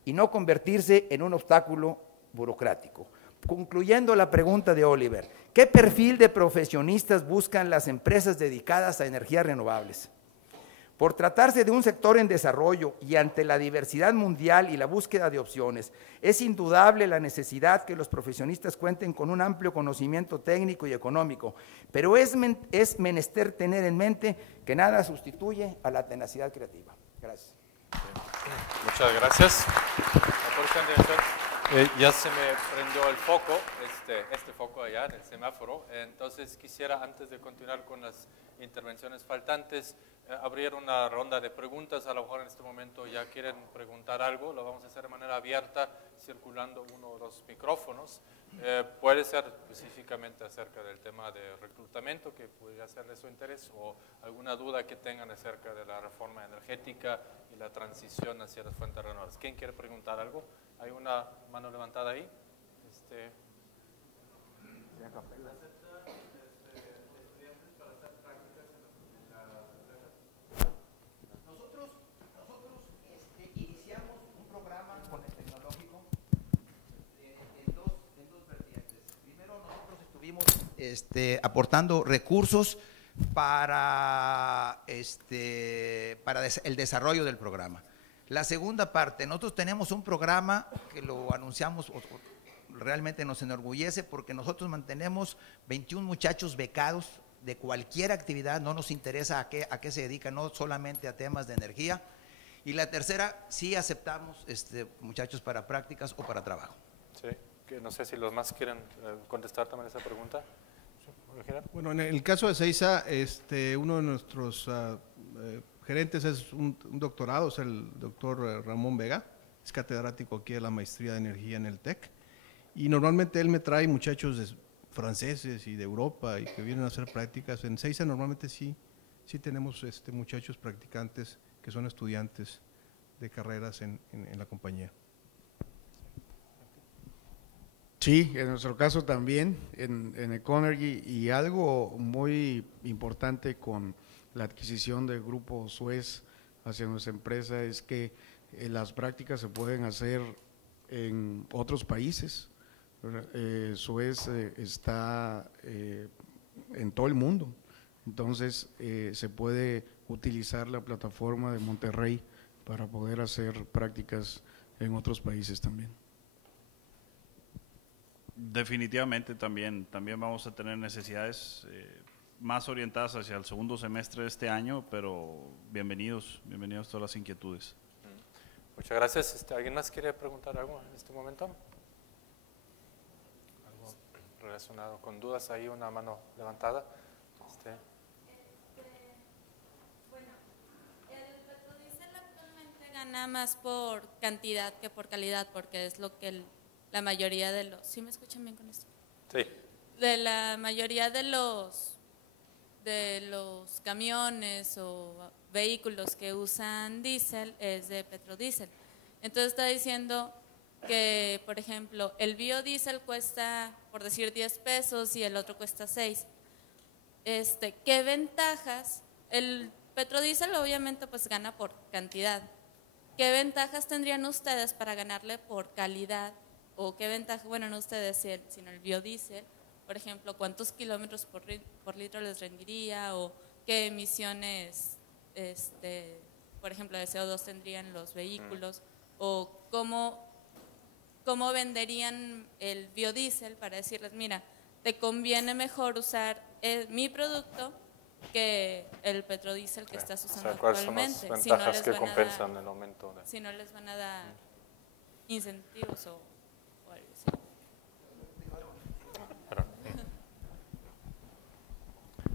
y no convertirse en un obstáculo burocrático. concluyendo la pregunta de Oliver, ¿qué perfil de profesionistas buscan las empresas dedicadas a energías renovables? Por tratarse de un sector en desarrollo y ante la diversidad mundial y la búsqueda de opciones, es indudable la necesidad que los profesionistas cuenten con un amplio conocimiento técnico y económico, pero es menester tener en mente que nada sustituye a la tenacidad creativa. Gracias. Muchas gracias. Ya se me prendió el foco, este foco allá en el semáforo, entonces quisiera, antes de continuar con las intervenciones faltantes, abrir una ronda de preguntas. A lo mejor en este momento ya quieren preguntar algo, lo vamos a hacer de manera abierta, circulando uno o dos micrófonos. Puede ser específicamente acerca del tema de reclutamiento, que podría ser de su interés, o alguna duda que tengan acerca de la reforma energética y la transición hacia las fuentes renovables. ¿Quién quiere preguntar algo? ¿Hay una mano levantada ahí? Nosotros iniciamos un programa con el tecnológico en dos vertientes. Primero, nosotros estuvimos aportando recursos para el desarrollo del programa. La segunda parte, nosotros tenemos un programa que lo anunciamos, realmente nos enorgullece porque nosotros mantenemos 21 muchachos becados de cualquier actividad, no nos interesa a qué se dedican, no solamente a temas de energía. Y la tercera, sí aceptamos muchachos para prácticas o para trabajo. Sí, que no sé si los más quieren contestar también esa pregunta. Bueno, en el caso de CEISA, uno de nuestros gerentes es un doctorado, es el doctor Ramón Vega, es catedrático aquí de la maestría de energía en el TEC, y normalmente él me trae muchachos franceses y de Europa y que vienen a hacer prácticas. En CEISA normalmente sí tenemos muchachos practicantes que son estudiantes de carreras en la compañía. Sí, en nuestro caso también, en Econergy, y algo muy importante con la adquisición del grupo Suez hacia nuestra empresa es que las prácticas se pueden hacer en otros países. Suez está en todo el mundo, entonces se puede utilizar la plataforma de Monterrey para poder hacer prácticas en otros países también. Definitivamente también vamos a tener necesidades más orientadas hacia el segundo semestre de este año, pero bienvenidos todas las inquietudes. Muchas gracias. ¿Alguien más quiere preguntar algo en este momento? ¿Algo relacionado con dudas? Ahí una mano levantada. Bueno, el petrodiesel actualmente gana más por cantidad que por calidad, porque es lo que la mayoría de los… ¿Sí me escuchan bien con esto? Sí. De la mayoría de los camiones o vehículos que usan diésel es de petrodiesel. Entonces está diciendo que, por ejemplo, el biodiesel cuesta, por decir, 10 pesos y el otro cuesta 6. ¿Qué ventajas? El petrodiesel obviamente pues gana por cantidad. ¿Qué ventajas tendrían ustedes para ganarle por calidad? ¿O qué ventaja, bueno, no ustedes, sino el biodiesel? Por ejemplo, ¿cuántos kilómetros por litro les rendiría? ¿O qué emisiones, por ejemplo, de CO2 tendrían los vehículos? ¿O cómo venderían el biodiesel para decirles, mira, te conviene mejor usar mi producto que el petrodiesel que estás usando actualmente? ¿Cuáles son las ventajas que compensan el aumento? Si no les van a dar incentivos o algo así.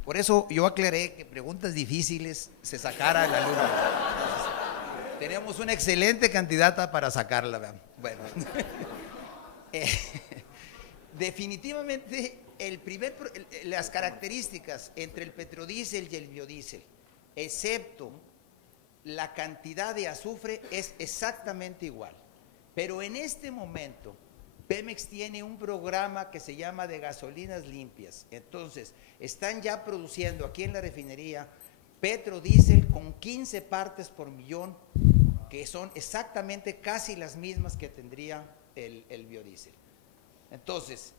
Por eso yo aclaré que preguntas difíciles se sacara a la luz. Entonces, tenemos una excelente candidata para sacarla, ¿verdad? Bueno, definitivamente las características entre el petrodiesel y el biodiesel, excepto la cantidad de azufre, es exactamente igual. Pero en este momento Pemex tiene un programa que se llama de gasolinas limpias. Entonces, están ya produciendo aquí en la refinería petrodiesel con 15 partes por millón, que son exactamente casi las mismas que tendría el biodiesel. Entonces,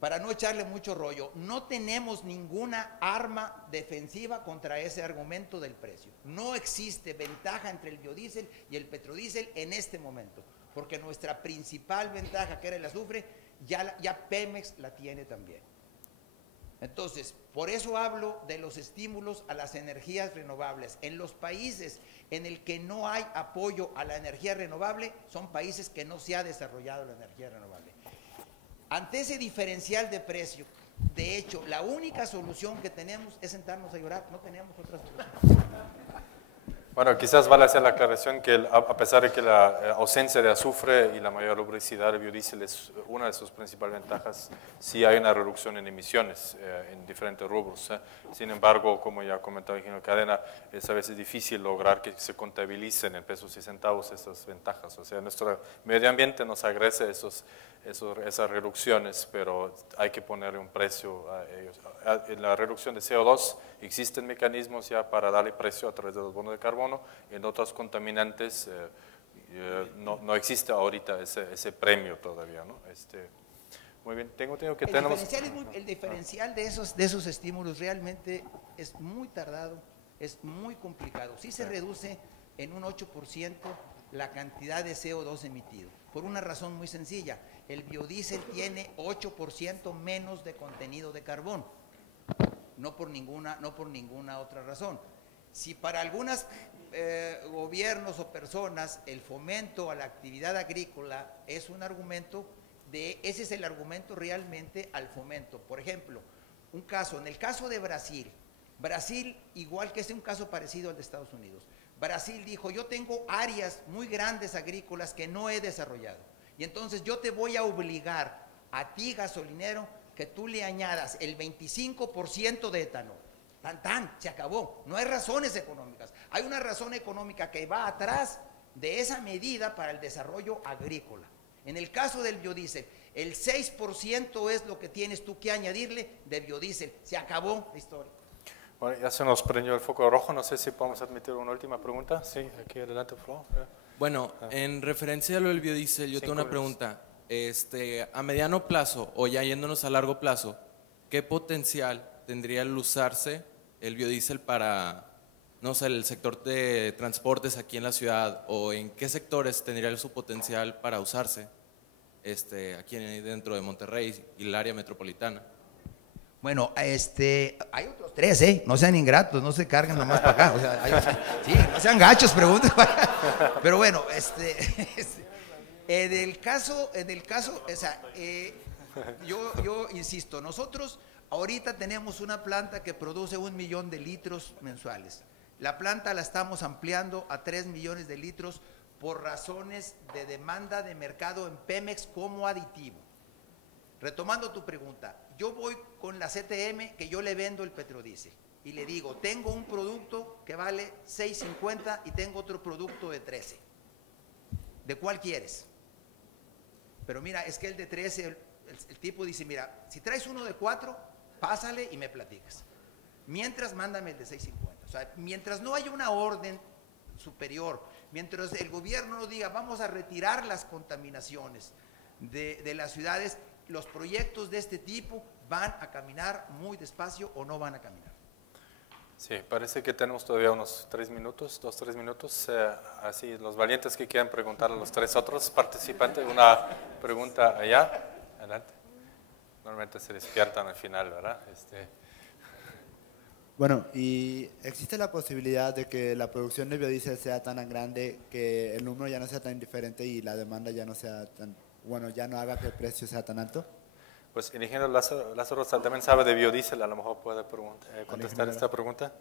para no echarle mucho rollo, no tenemos ninguna arma defensiva contra ese argumento del precio. No existe ventaja entre el biodiesel y el petrodiesel en este momento, porque nuestra principal ventaja, que era el azufre, ya Pemex la tiene también. Entonces, por eso hablo de los estímulos a las energías renovables. En los países en el que no hay apoyo a la energía renovable, son países que no se ha desarrollado la energía renovable. Ante ese diferencial de precio, de hecho, la única solución que tenemos es sentarnos a llorar, no tenemos otra solución. Bueno, quizás vale hacer la aclaración que a pesar de que la ausencia de azufre y la mayor lubricidad del biodiesel es una de sus principales ventajas, sí hay una reducción en emisiones en diferentes rubros. Sin embargo, como ya comentaba el ingeniero Cadena, es a veces difícil lograr que se contabilicen en pesos y centavos esas ventajas. O sea, nuestro medio ambiente nos agradece esas reducciones, pero hay que ponerle un precio a ellos. En la reducción de CO2 existen mecanismos ya para darle precio a través de los bonos de carbono. En otros contaminantes no existe ahorita ese premio todavía, ¿no? Muy bien, el diferencial de esos estímulos realmente es muy tardado, es muy complicado. Sí se reduce en un 8% la cantidad de CO2 emitido, por una razón muy sencilla. El biodiesel tiene 8% menos de contenido de carbón, no por ninguna otra razón. Si para algunos gobiernos o personas el fomento a la actividad agrícola es un argumento, ese es el argumento realmente al fomento. Por ejemplo, en el caso de Brasil, igual que es un caso parecido al de Estados Unidos, Brasil dijo, yo tengo áreas muy grandes agrícolas que no he desarrollado, y entonces yo te voy a obligar a ti, gasolinero, que tú le añadas el 25% de etanol. Se acabó. No hay razones económicas. Hay una razón económica que va atrás de esa medida para el desarrollo agrícola. En el caso del biodiesel, el 6% es lo que tienes tú que añadirle de biodiesel. Se acabó la historia. Bueno, ya se nos prendió el foco rojo. No sé si podemos admitir una última pregunta. Sí, aquí adelante, por favor. Bueno, en referencia a lo del biodiesel, yo tengo una pregunta. A mediano plazo o ya yéndonos a largo plazo, ¿qué potencial tendría el usarse el biodiesel para, no sé, el sector de transportes aquí en la ciudad, o en qué sectores tendría su potencial para usarse aquí dentro de Monterrey y el área metropolitana? Bueno, hay otros 3, no sean ingratos, no se carguen nomás para acá, o sea, sí, no sean gachos, pregunten. Pero bueno, en el caso, o sea, yo insisto, nosotros ahorita tenemos una planta que produce 1 millón de litros mensuales. La planta la estamos ampliando a 3 millones de litros por razones de demanda de mercado en Pemex como aditivo. Retomando tu pregunta, yo voy con la CTM que yo le vendo el petrodiesel y le digo, tengo un producto que vale 6.50 y tengo otro producto de 13. ¿De cuál quieres? Pero mira, es que el de 13, el tipo dice, mira, si traes uno de 4, pásale y me platicas. Mientras, mándame el de 6.50. O sea, mientras no haya una orden superior, mientras el gobierno no diga, vamos a retirar las contaminaciones de las ciudades, los proyectos de este tipo van a caminar muy despacio o no van a caminar. Sí, parece que tenemos todavía unos 3 minutos, 2-3 minutos. Así, los valientes que quieran preguntar a los 3 otros participantes, una pregunta allá. Adelante. Normalmente se despiertan al final, ¿verdad? Bueno, ¿y existe la posibilidad de que la producción de biodiesel sea tan grande que el número ya no sea tan diferente y la demanda ya no sea tan, ya no haga que el precio sea tan alto? Pues el ingeniero Lázaro también sabe de biodiesel, a lo mejor puede contestar esta pregunta.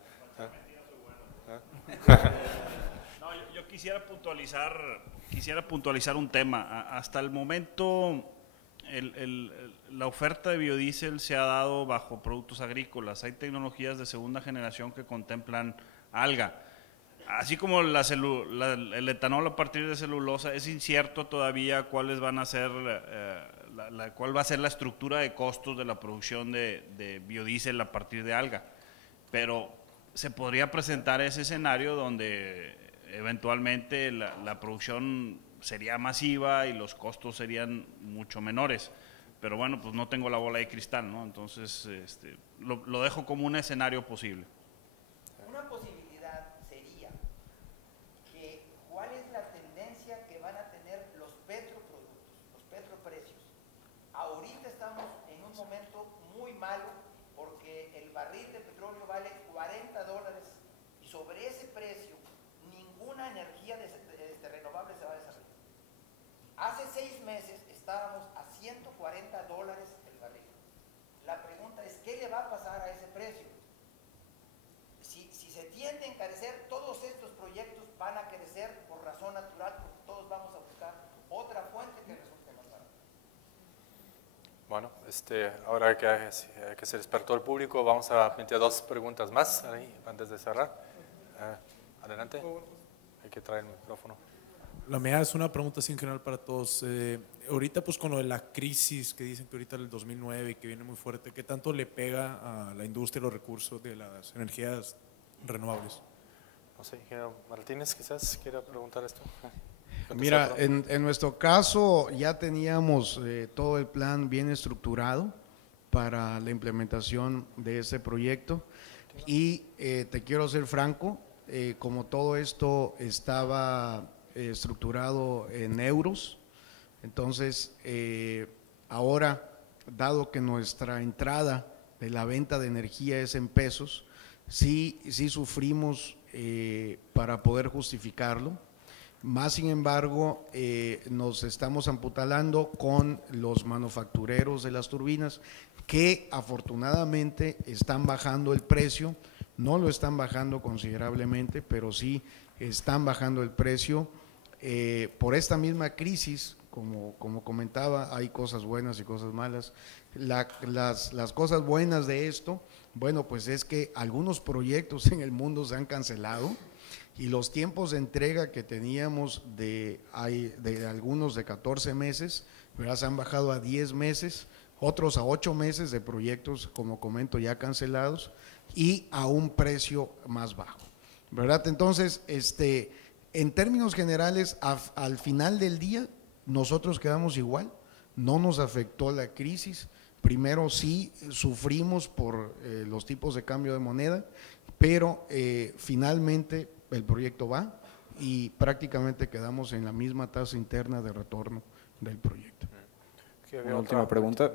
No, yo quisiera puntualizar un tema. Hasta el momento la oferta de biodiesel se ha dado bajo productos agrícolas. Hay tecnologías de segunda generación que contemplan alga. Así como el etanol a partir de celulosa, es incierto todavía cuáles van a ser cuál va a ser la estructura de costos de la producción de biodiesel a partir de alga. Pero se podría presentar ese escenario donde eventualmente la producción sería masiva y los costos serían mucho menores. pero bueno, pues no tengo la bola de cristal, ¿no? Entonces, lo dejo como un escenario posible. Una posibilidad sería que cuál es la tendencia que van a tener los petroproductos, los petroprecios. Ahorita estamos en un momento muy malo porque el barril de petróleo vale $40 y sobre ese precio ninguna energía renovable se va a desarrollar. Hace 6 meses estábamos a $140 el barril. La pregunta es, ¿qué le va a pasar a ese precio? Si se tiende a encarecer, todos estos proyectos van a crecer por razón natural, porque todos vamos a buscar otra fuente que resulte más barata. Bueno, ahora que se despertó el público, vamos a plantear 2 preguntas más ahí, antes de cerrar. Adelante. Hay que traer el micrófono. La mía es una pregunta así en general para todos. Ahorita pues con lo de la crisis que dicen que ahorita el 2009 y que viene muy fuerte, ¿qué tanto le pega a la industria y los recursos de las energías renovables? No sé, ingeniero Martínez, quizás quiera preguntar esto. Mira, en nuestro caso ya teníamos todo el plan bien estructurado para la implementación de ese proyecto y te quiero ser franco, como todo esto estaba estructurado en euros, entonces ahora, dado que nuestra entrada de la venta de energía es en pesos, sí sufrimos para poder justificarlo. Más sin embargo, nos estamos amputalando con los manufactureros de las turbinas que afortunadamente están bajando el precio, no lo están bajando considerablemente, pero sí están bajando el precio. Por esta misma crisis, como comentaba, hay cosas buenas y cosas malas. Las cosas buenas de esto, bueno, pues es que algunos proyectos en el mundo se han cancelado y los tiempos de entrega que teníamos de algunos de 14 meses, ¿verdad? Se han bajado a 10 meses, otros a 8 meses de proyectos, como comento, ya cancelados y a un precio más bajo, ¿verdad? Entonces, en términos generales, al final del día, nosotros quedamos igual, no nos afectó la crisis. Primero sí sufrimos por los tipos de cambio de moneda, pero finalmente el proyecto va y prácticamente quedamos en la misma tasa interna de retorno del proyecto. Una última pregunta.